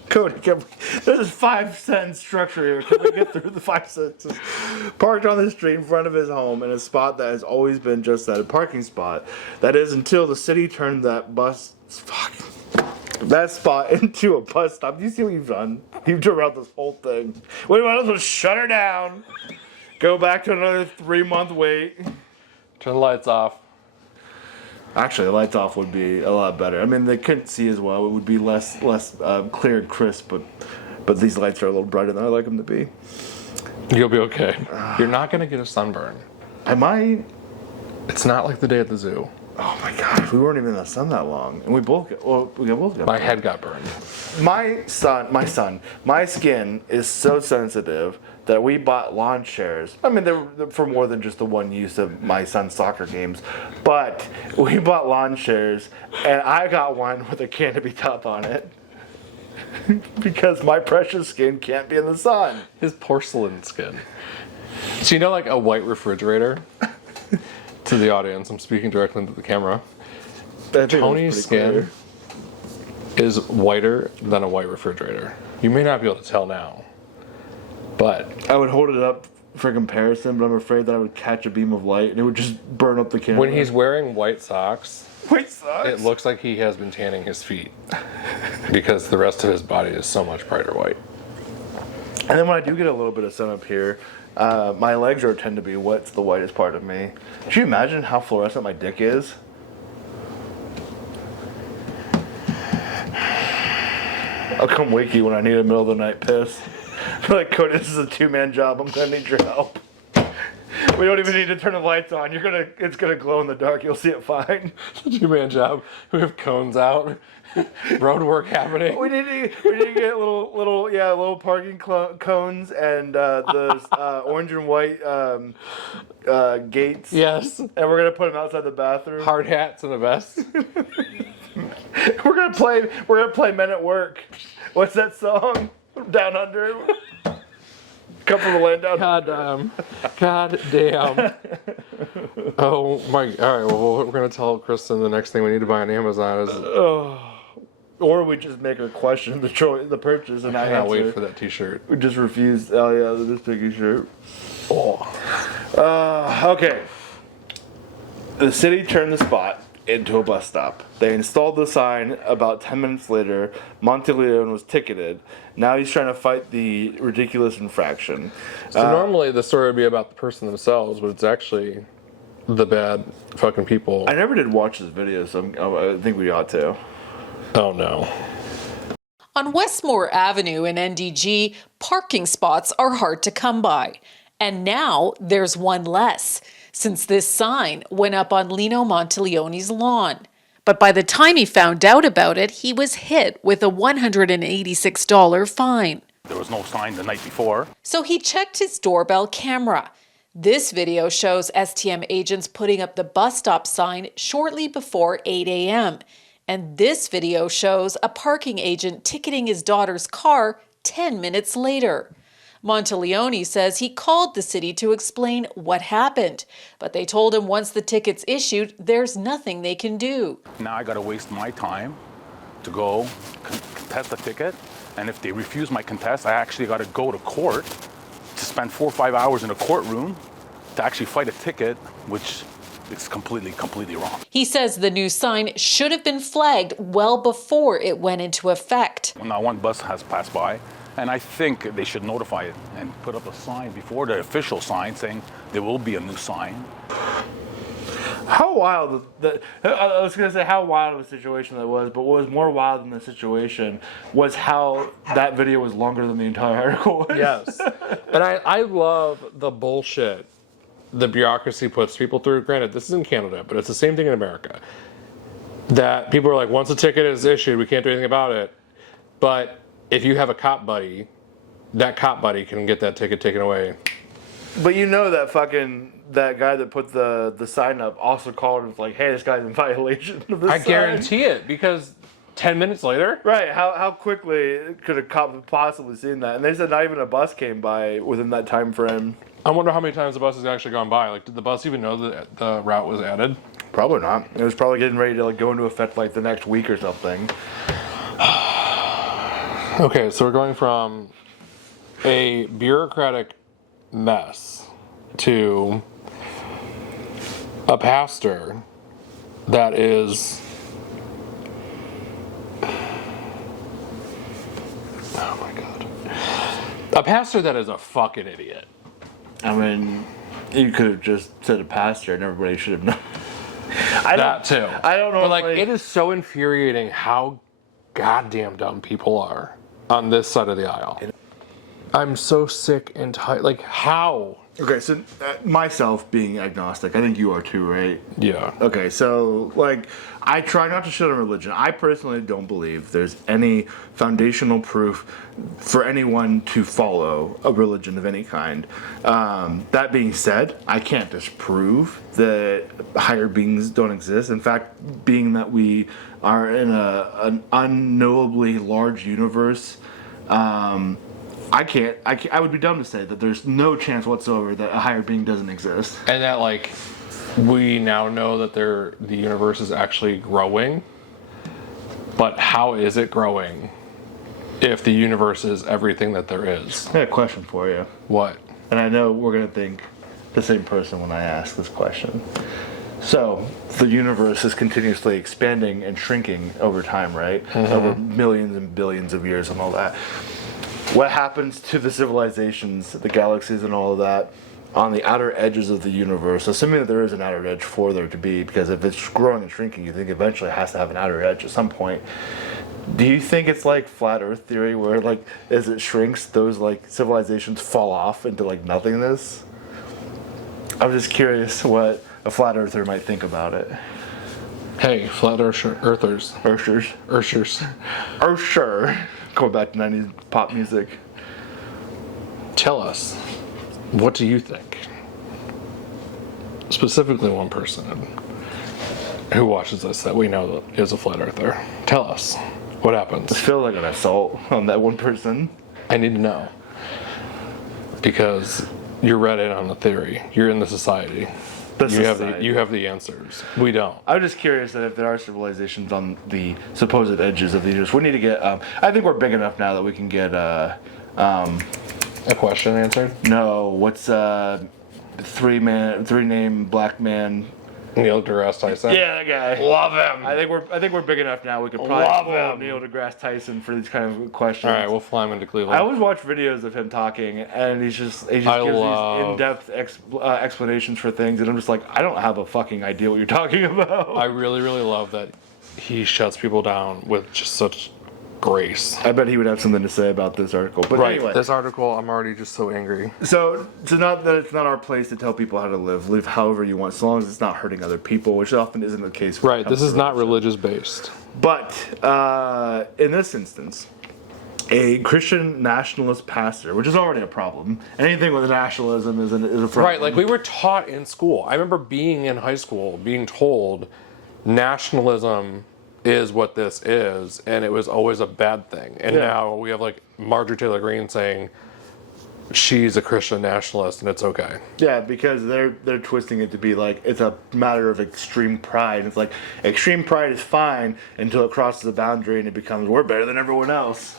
Cody, this is 5-sentence structure here. Can we get through the 5 sentences? Parked on the street in front of his home in a spot that has always been just that, a parking spot. That is until the city turned that spot into a bus stop. Do you see what you've done? You've turned around this whole thing. We might as well shut her down. Go back to another 3-month wait. Turn the lights off. Actually, the lights off would be a lot better. I mean, they couldn't see as well. It would be less clear and crisp, but these lights are a little brighter than I like them to be. You'll be okay. You're not going to get a sunburn. I might. It's not like the day at the zoo. Oh my gosh, we weren't even in the sun that long, and we both got My head got burned. My skin is so sensitive that we bought lawn chairs. I mean, they're for more than just the one use of my son's soccer games, but we bought lawn chairs, and I got one with a canopy top on it because my precious skin can't be in the sun. His porcelain skin. So you know, like a white refrigerator. To the audience, I'm speaking directly into the camera. Tony's skin is whiter than a white refrigerator. You may not be able to tell now, but I would hold it up for comparison, but I'm afraid that I would catch a beam of light and it would just burn up the camera. When he's wearing white socks, it looks like he has been tanning his feet because the rest of his body is so much brighter white. And then when I do get a little bit of sun up here, my legs tend to be what's the whitest part of me. Can you imagine how fluorescent my dick is? I'll come wake you when I need a middle of the night piss. I'm like, Cody, this is a 2-man job. I'm gonna need your help. We don't even need to turn the lights on. It's gonna glow in the dark. You'll see it fine. It's a 2-man job. We have cones out. Road work happening. We need to get little parking cones and those orange and white gates. Yes. And we're gonna put them outside the bathroom. Hard hats and a vest. We're gonna play Men at Work. What's that song? Down Under. Come from the land down. God damn. Oh my. All right. Well, we're gonna tell Kristen the next thing we need to buy on Amazon is. Or we just make her question the purchase and I cannot wait for that T-shirt. We just refused. Oh yeah, this piggy shirt. Oh. Okay. The city turned the spot into a bus stop. They installed the sign. About 10 minutes later, Monteleone was ticketed. Now he's trying to fight the ridiculous infraction. So normally the story would be about the person themselves, but it's actually the bad fucking people. I never did watch this video, so I think we ought to. Oh no. On Westmore Avenue in NDG, parking spots are hard to come by. And now there's one less, since this sign went up on Lino Monteleone's lawn. But by the time he found out about it, he was hit with a $186 fine. There was no sign the night before. So he checked his doorbell camera. This video shows STM agents putting up the bus stop sign shortly before 8 a.m. And this video shows a parking agent ticketing his daughter's car 10 minutes later. Monteleone says he called the city to explain what happened, but they told him once the ticket's issued, there's nothing they can do. Now I got to waste my time to go contest the ticket. And if they refuse my contest, I actually got to go to court to spend 4 or 5 hours in a courtroom to actually fight a ticket, which is completely wrong. He says the new sign should have been flagged well before it went into effect. Now one bus has passed by, and I think they should notify it and put up a sign before the official sign saying there will be a new sign. How wild, I was going to say how wild of a situation that was, but what was more wild than the situation was how that video was longer than the entire article was. Yes. And I love the bullshit the bureaucracy puts people through. Granted, this is in Canada, but it's the same thing in America. That people are like, once a ticket is issued, we can't do anything about it. But if you have a cop buddy, that cop buddy can get that ticket taken away. But you know that guy that put the sign up also called and was like, hey, this guy's in violation of this I sign. guarantee it, because 10 minutes later? Right, how quickly could a cop have possibly seen that? And they said not even a bus came by within that time frame. I wonder how many times the bus has actually gone by. Like, did the bus even know that the route was added? Probably not. It was probably getting ready to like go into effect like the next week or something. Okay, so we're going from a bureaucratic mess to a pastor that is... Oh my God. A pastor that is a fucking idiot. I mean, you could have just said a pastor and everybody should have known. That too. I don't know. But like, it is so infuriating how goddamn dumb people are on this side of the aisle. I'm so sick and tired. Like, how? Okay, so myself being agnostic, I think you are too, right? Yeah. Okay, so like, I try not to shit on religion. I personally don't believe there's any foundational proof for anyone to follow a religion of any kind. That being said, I can't disprove that higher beings don't exist. In fact, being that we are in an unknowably large universe, I would be dumb to say that there's no chance whatsoever that a higher being doesn't exist. And that, like, we now know that the universe is actually growing. But how is it growing if the universe is everything that there is? I got a question for you. What? And I know we're going to think the same person when I ask this question. So, the universe is continuously expanding and shrinking over time, right? Mm-hmm. Over millions and billions of years and all that. What happens to the civilizations, the galaxies and all of that on the outer edges of the universe, assuming that there is an outer edge for there to be, because if it's growing and shrinking, you think eventually it has to have an outer edge at some point. Do you think it's like flat earth theory where like as it shrinks, those like civilizations fall off into like nothingness? I'm just curious what a flat earther might think about it. Hey, flat earthers. Earthers. Going back to 90s pop music. Tell us, what do you think? Specifically one person who watches this that we know is a flat earther. Tell us, what happens? I feel like an assault on that one person. I need to know. Because you're read in on the theory. You're in the society. You have the answers. We don't. I'm just curious that if there are civilizations on the supposed edges of the universe, we need to get. I think we're big enough now that we can get. A question answered? No, what's three name black man Neil deGrasse Tyson. Yeah, that guy. Love him. I think we're big enough now. We could probably Love pull him. Neil deGrasse Tyson for these kind of questions. All right, we'll fly him into Cleveland. I always watch videos of him talking, and he just gives these in-depth explanations for things, and I'm just like, I don't have a fucking idea what you're talking about. I really, really love that he shuts people down with just such grace. I bet he would have something to say about this article. But anyway, this article, I'm already just so angry. so not that it's not our place to tell people how to live however you want, as long as it's not hurting other people, which often isn't the case. Right, this is not religious based. But in this instance, a Christian nationalist pastor, which is already a problem. Anything with nationalism is a problem. Right, like we were taught in school. I remember being in high school, being told nationalism is what this is, and it was always a bad thing. And now we have like Marjorie Taylor Greene saying she's a Christian nationalist and it's okay. Yeah, because they're twisting it to be like it's a matter of extreme pride. It's like extreme pride is fine until it crosses the boundary and it becomes we're better than everyone else.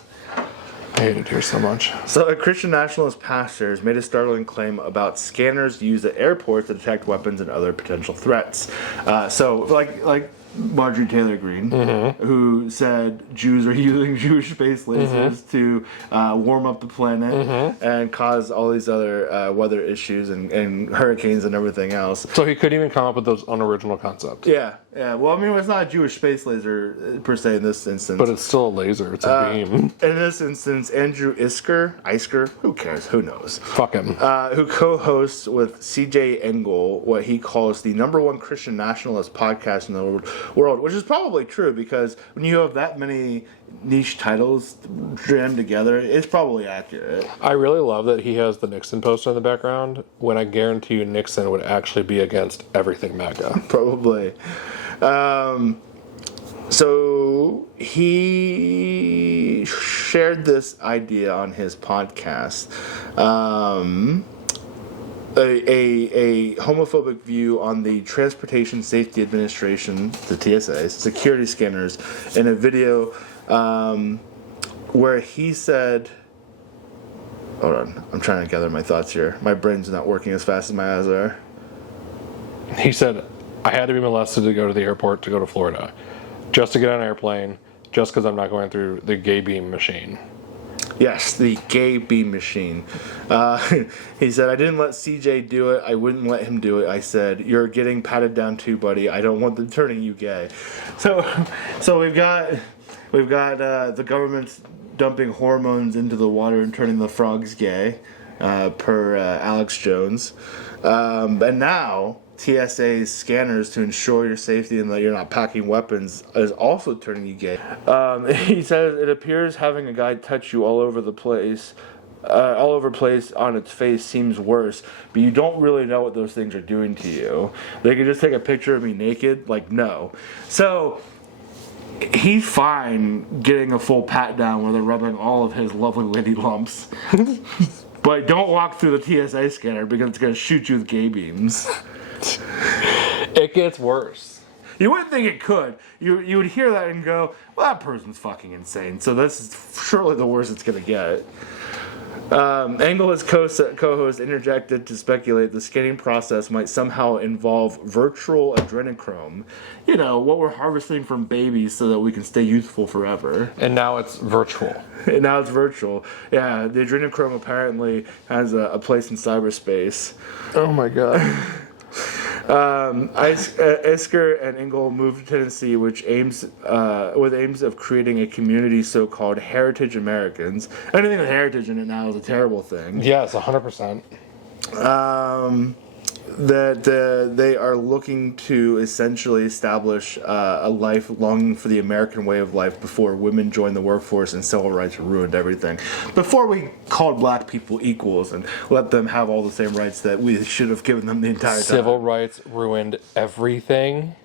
I hate it here so much. So a Christian nationalist pastor has made a startling claim about scanners used at airports to detect weapons and other potential threats. So like Marjorie Taylor Greene, who said Jews are using Jewish space lasers to warm up the planet and cause all these other weather issues and hurricanes and everything else. So he couldn't even come up with those unoriginal concepts. Yeah. Well, I mean, it's not a Jewish space laser per se in this instance. But it's still a laser. It's a beam. In this instance, Andrew Isker, who cares? Who knows? Fuck him. Who co-hosts with CJ Engel what he calls the #1 Christian nationalist podcast in the world, which is probably true because when you have that many niche titles jammed together, it's probably accurate. I really love that he has the Nixon poster in the background when I guarantee you Nixon would actually be against everything MAGA. Probably. So he shared this idea on his podcast. A homophobic view on the Transportation Safety Administration, the TSA, security scanners, in a video where he said, hold on, I'm trying to gather my thoughts here. My brain's not working as fast as my eyes are. He said, I had to be molested to go to the airport to go to Florida. Just to get on an airplane, just because I'm not going through the gay beam machine. Yes, the gay beam machine. He said, I didn't let CJ do it. I wouldn't let him do it. I said, you're getting patted down too, buddy. I don't want them turning you gay. So we've got the government's dumping hormones into the water and turning the frogs gay, per Alex Jones. And now TSA's scanners to ensure your safety and that you're not packing weapons is also turning you gay. He says it appears having a guy touch you all over place on its face seems worse, but you don't really know what those things are doing to you. They could just take a picture of me naked, like no. So he's fine getting a full pat down where they're rubbing all of his lovely lady lumps. But don't walk through the TSA scanner because it's going to shoot you with gay beams. It gets worse. You wouldn't think it could. You would hear that and go, well, that person's fucking insane. So this is surely the worst it's going to get. Engel, his co-host, interjected to speculate the scanning process might somehow involve virtual adrenochrome. You know, what we're harvesting from babies so that we can stay youthful forever. And now it's virtual. And now it's virtual. Yeah, the adrenochrome apparently has a place in cyberspace. Oh my god. Isker and Engel moved to Tennessee, with aims of creating a community so-called Heritage Americans. Anything with heritage in it now is a terrible thing. Yes, 100%. That they are looking to essentially establish a life longing for the American way of life before women joined the workforce and civil rights ruined everything. Before we called black people equals and let them have all the same rights that we should have given them the entire time. Civil rights ruined everything.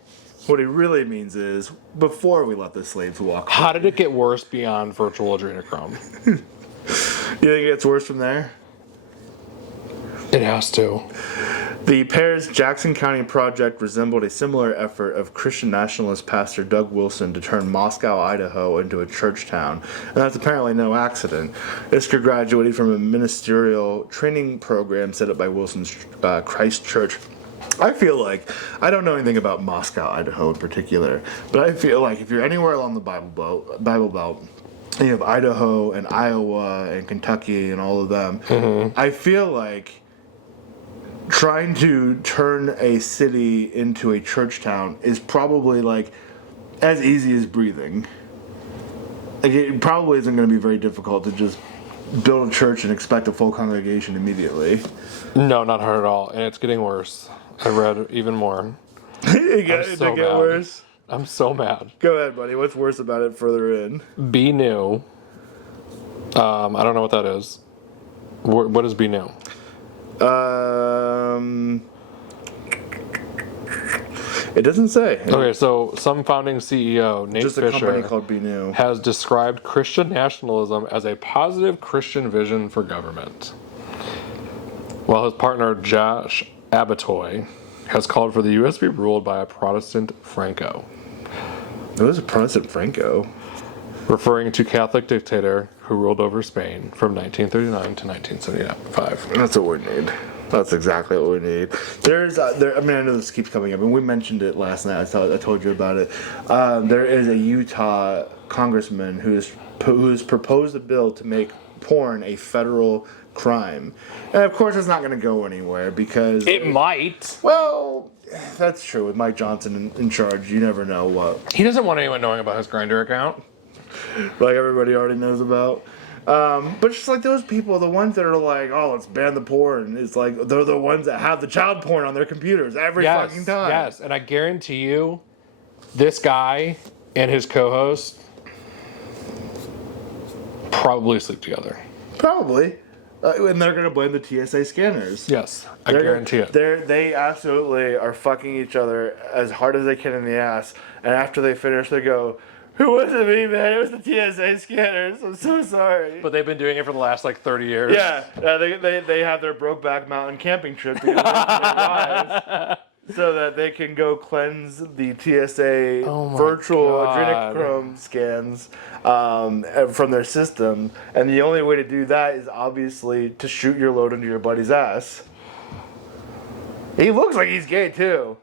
What he really means is before we let the slaves walk. How did it get worse beyond virtual adrenochrome? You think it gets worse from there? It has to. The pair's Jackson County project resembled a similar effort of Christian nationalist pastor Doug Wilson to turn Moscow, Idaho into a church town. And that's apparently no accident. Isker graduated from a ministerial training program set up by Wilson's Christ Church I feel like, I don't know anything about Moscow, Idaho in particular, but I feel like if you're anywhere along the Bible Belt, and you have Idaho and Iowa and Kentucky and all of them, I feel like trying to turn a city into a church town is probably like as easy as breathing. Like, it probably isn't going to be very difficult to just build a church and expect a full congregation immediately. No, not hard at all. And it's getting worse. I read even more. It get worse. I'm so mad. Go ahead, buddy. What's worse about it further in? Be new. I don't know what that is. What is Be New? It doesn't say. Okay, so some founding CEO, Nate Just a Fisher, company called Be New. has described Christian nationalism as a positive Christian vision for government. While his partner, Josh Abatoy, has called for the U.S. to be ruled by a Protestant Franco. It was a Protestant Franco. Referring to Catholic dictator who ruled over Spain from 1939 to 1975. That's what we need. That's exactly what we need. There's, I know this keeps coming up, and we mentioned it last night. I told you about it. There is a Utah congressman who's proposed a bill to make porn a federal crime, and of course, it's not going to go anywhere because It might. Well, that's true. With Mike Johnson in charge, you never know what. He doesn't want anyone knowing about his Grindr account. Like everybody already knows about. But just like those people, the ones that are like, oh, let's ban the porn, it's like they're the ones that have the child porn on their computers every fucking time. Yes, and I guarantee you, this guy and his co-host probably sleep together. Probably. And they're going to blame the TSA scanners. Yes, I guarantee it. They absolutely are fucking each other as hard as they can in the ass. And after they finish, they go, "It wasn't me, man. It was the TSA scanners. I'm so sorry." But they've been doing it for the last 30 years. Yeah, they have their Brokeback Mountain camping trip together lives, so that they can go cleanse the TSA virtual adrenochrome scans from their system. And the only way to do that is obviously to shoot your load into your buddy's ass. He looks like he's gay too.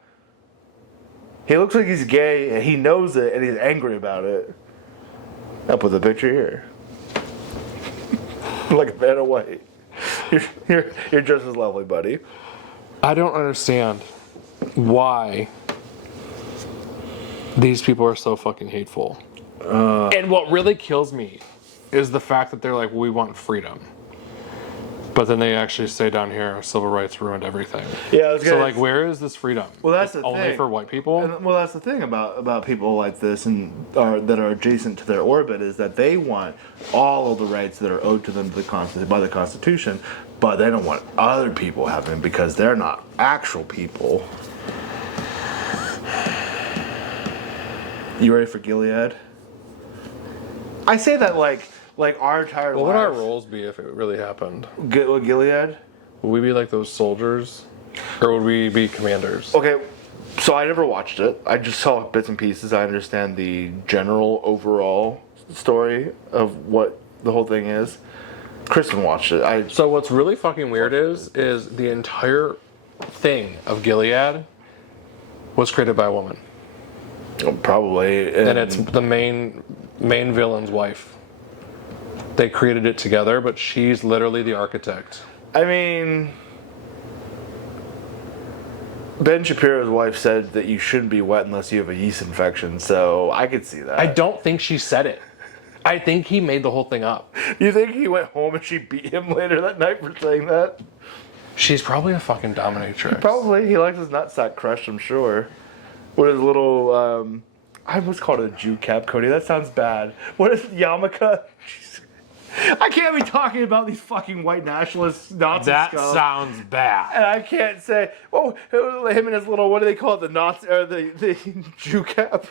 He looks like he's gay, and he knows it, and he's angry about it. I'll put the picture here. Like a man of white. You're just as lovely, buddy. I don't understand why these people are so fucking hateful. And what really kills me is the fact that they're like, we want freedom. But then they actually say down here, civil rights ruined everything. Yeah, so like, where is this freedom? Well, that's the only thing. for white people. And, well, that's the thing about people like this and that are adjacent to their orbit is that they want all of the rights that are owed to them by the Constitution, but they don't want other people having them because they're not actual people. You ready for Gilead? I say that like our entire What would lives. our roles be if it really happened? Gilead? Would we be like those soldiers? Or would we be commanders? Okay, so I never watched it. I just saw bits and pieces. I understand the general overall story of what the whole thing is. Kristen watched it. So what's really fucking weird is the entire thing of Gilead was created by a woman. Probably. And it's the main villain's wife. They created it together, but she's literally the architect. I mean, Ben Shapiro's wife said that you shouldn't be wet unless you have a yeast infection, so I could see that. I don't think she said it. I think he made the whole thing up. You think he went home and she beat him later that night for saying that? She's probably a fucking dominatrix. Probably. He likes his nutsack crushed, I'm sure. With his little, I almost called it a Jew cap, Cody. That sounds bad. What is yarmulke? I can't be talking about these fucking white nationalists, Nazi That scum. sounds bad. And I can't say, oh, him and his little, what do they call it, the Nazi, or the Jew cap?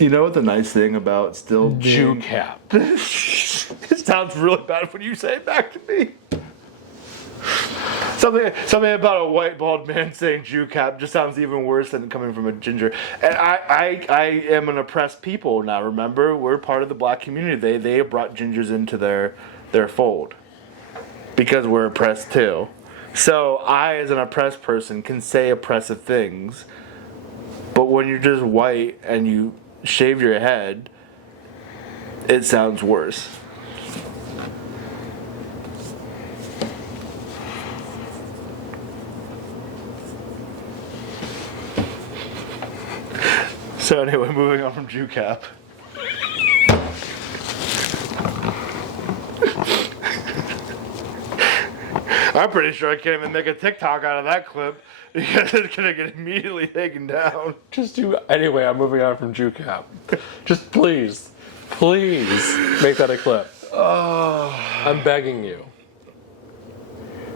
You know what the nice thing about still Jew being... cap. It sounds really bad when you say it back to me. Something about a white bald man saying Jew cap just sounds even worse than coming from a ginger. And I am an oppressed people now. Remember, we're part of the black community. They have brought gingers into their fold because we're oppressed too. So I, as an oppressed person, can say oppressive things. But when you're just white and you shave your head, it sounds worse. So anyway, moving on from Jew cap. I'm pretty sure I can't even make a TikTok out of that clip because it's gonna get immediately taken down. Anyway, I'm moving on from Jew cap. Just please make that a clip. I'm begging you.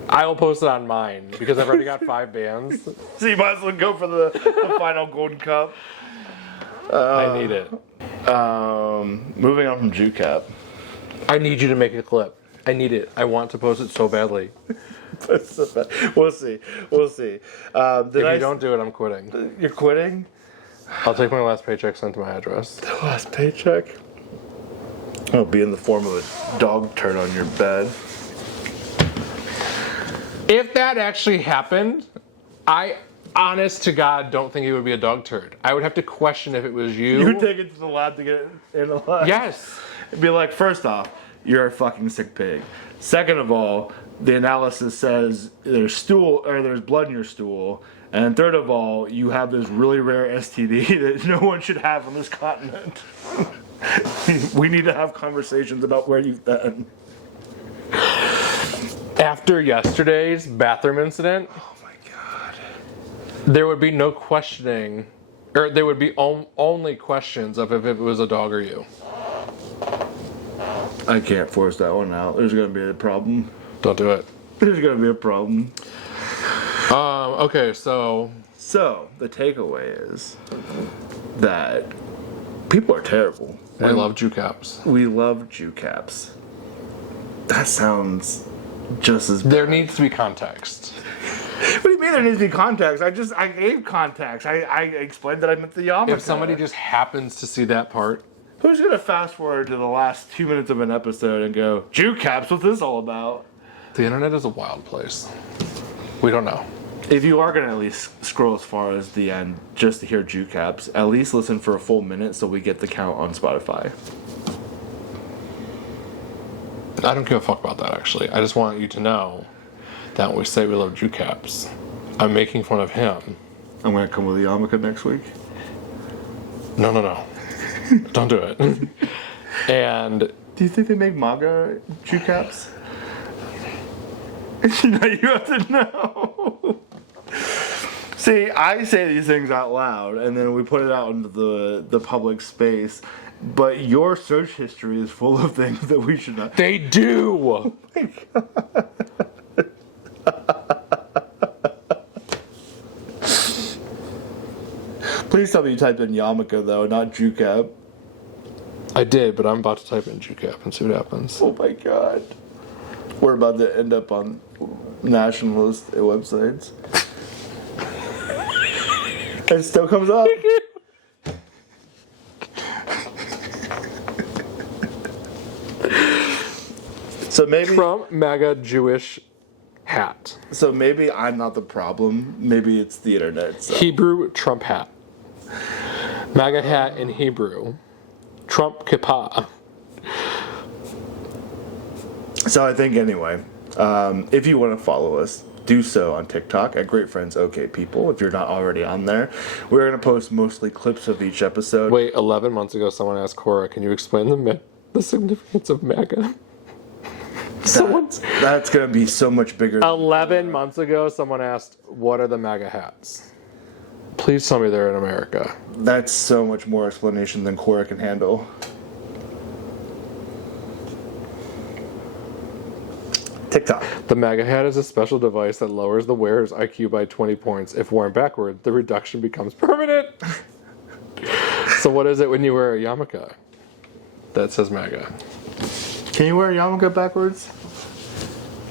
I will post it on mine because I've already got 5 bands. So you might as well go for the final golden cup. I need it. Moving on from Jew cap. I need you to make a clip. I need it. I want to post it so badly. We'll see. If you don't do it, I'm quitting. You're quitting? I'll take my last paycheck sent to my address. The last paycheck? It'll be in the form of a dog turd on your bed. If that actually happened, I, honest to God, don't think it would be a dog turd. I would have to question if it was you. You would take it to the lab to get it analyzed? Yes. It'd be like, first off, you're a fucking sick pig. Second of all, the analysis says there's stool or there's blood in your stool. And third of all, you have this really rare STD that no one should have on this continent. We need to have conversations about where you've been. After yesterday's bathroom incident, Oh my god. there would be no questioning, or there would be only questions of if it was a dog or you. I can't force that one out. There's gonna be a problem. Don't do it. There's gonna be a problem. Okay, so So, the takeaway is that people are terrible. we love Jew caps. We love Jew caps. That sounds just as bad. There needs to be context. What do you mean there needs to be context? I gave context. I explained that I meant the yarmulke. If somebody just happens to see that part, Who's gonna fast forward to the last 2 minutes of an episode and go, Jew caps, what's this all about? the internet is a wild place. We don't know. If you are gonna at least scroll as far as the end just to hear Jew caps, at least listen for a full minute so we get the count on Spotify. I don't give a fuck about that, actually. I just want you to know that when we say we love Jew caps, I'm making fun of him. I'm gonna come with the yarmulke next week. No. Don't do it. And Do you think they make MAGA Jew caps? No, you have to know. See, I say these things out loud, and then we put it out into the public space. But your search history is full of things that we should not. they do! Oh my God. Please tell me you typed in yarmulke, though, not Jew cap. I did, but I'm about to type in Jew cap and see what happens. Oh my God. We're about to end up on nationalist websites. It still comes up. So maybe Trump MAGA Jewish hat. So maybe I'm not the problem. Maybe it's the internet. So. Hebrew Trump hat. MAGA hat in Hebrew. Trump kippah. So I think anyway, if you want to follow us, do so on TikTok at Great Friends OK People. If you're not already on there, we're going to post mostly clips of each episode. Wait, 11 months ago, someone asked Cora, "Can you explain the significance of MAGA?" That's going to be so much bigger. 11 months ago, someone asked, "What are the MAGA hats?" Please tell me they're in America. That's so much more explanation than Cora can handle. TikTok. The MAGA hat is a special device that lowers the wearer's IQ by 20 points. If worn backward, the reduction becomes permanent. So what is it when you wear a yarmulke that says MAGA? Can you wear a yarmulke backwards?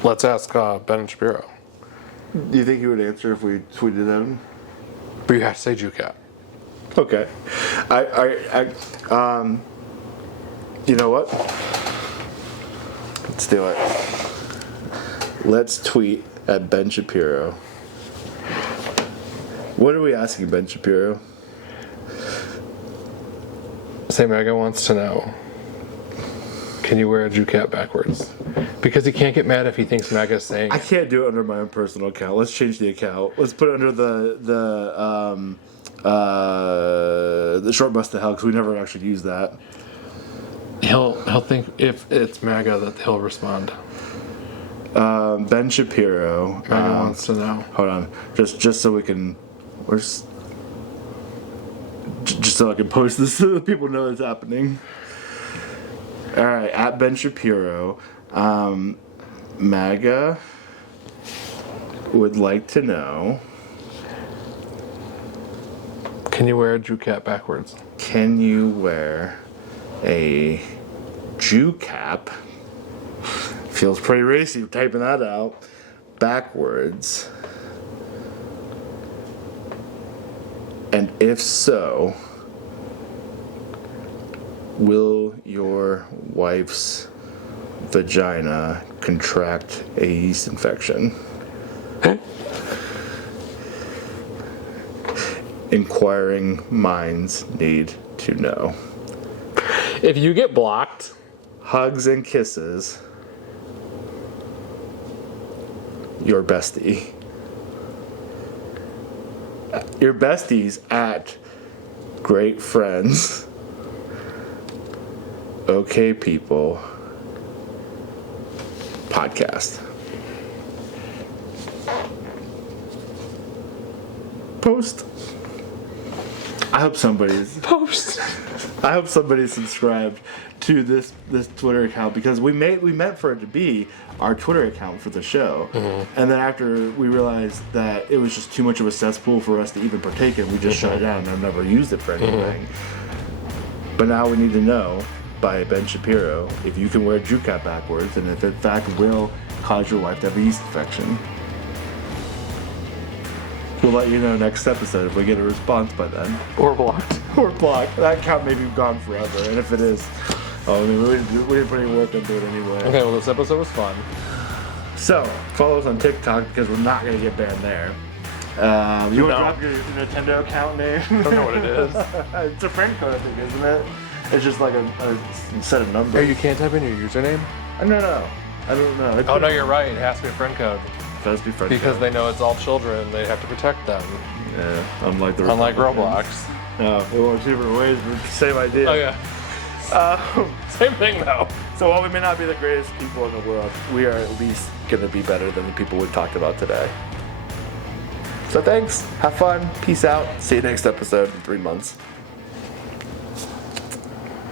Let's ask Ben Shapiro. Do you think he would answer if we tweeted at him? But you have to say JuCat. Okay. You know what? Let's do it. Let's tweet at Ben Shapiro. What are we asking Ben Shapiro? Say Mega wants to know. Can you wear a JuCat backwards? Because he can't get mad if he thinks Maga's saying. I can't do it under my own personal account. Let's change the account. Let's put it under the short bus to hell, because we never actually use that. He'll think if it's MAGA that he'll respond. Ben Shapiro. Mega wants to know. Hold on, just so we can. Where's? Just so I can post this so that people know it's happening. All right, at Ben Shapiro, MAGA would like to know. Can you wear a JuCat backwards? Can you wear a Jew cap? Feels pretty racy typing that out. Backwards. And if so, will your wife's vagina contract a yeast infection? Inquiring minds need to know. If you get blocked, Hugs and kisses. Your bestie. Your besties at Great Friends. Okay People podcast. Post. I hope somebody's post. I hope somebody subscribed to this Twitter account, because we meant for it to be our Twitter account for the show, and then after we realized that it was just too much of a cesspool for us to even partake in, we just shut it down and I've never used it for anything. But now we need to know by Ben Shapiro if you can wear JuCat backwards, and if in fact will cause your wife to have a yeast infection. We'll let you know next episode if we get a response by then. Or blocked. Or blocked. That account may be gone forever, and if it is, we didn't put any work into it anyway. Okay, well, this episode was fun. So, follow us on TikTok, because we're not going to get banned there. You want to drop your Nintendo account name? I don't know what it is. It's a friend code, I think, isn't it? It's just like a set of numbers. Oh, you can't type in your username? No. I don't know. Oh, no, you're right. It has to be a friend code. It has to be friend Because code. they know it's all children. They have to protect them. Yeah, unlike Roblox. No, it works different ways, but same idea. Oh, yeah. Same thing, though. So while we may not be the greatest people in the world, we are at least going to be better than the people we've talked about today. So thanks. Have fun. Peace out. See you next episode in 3 months.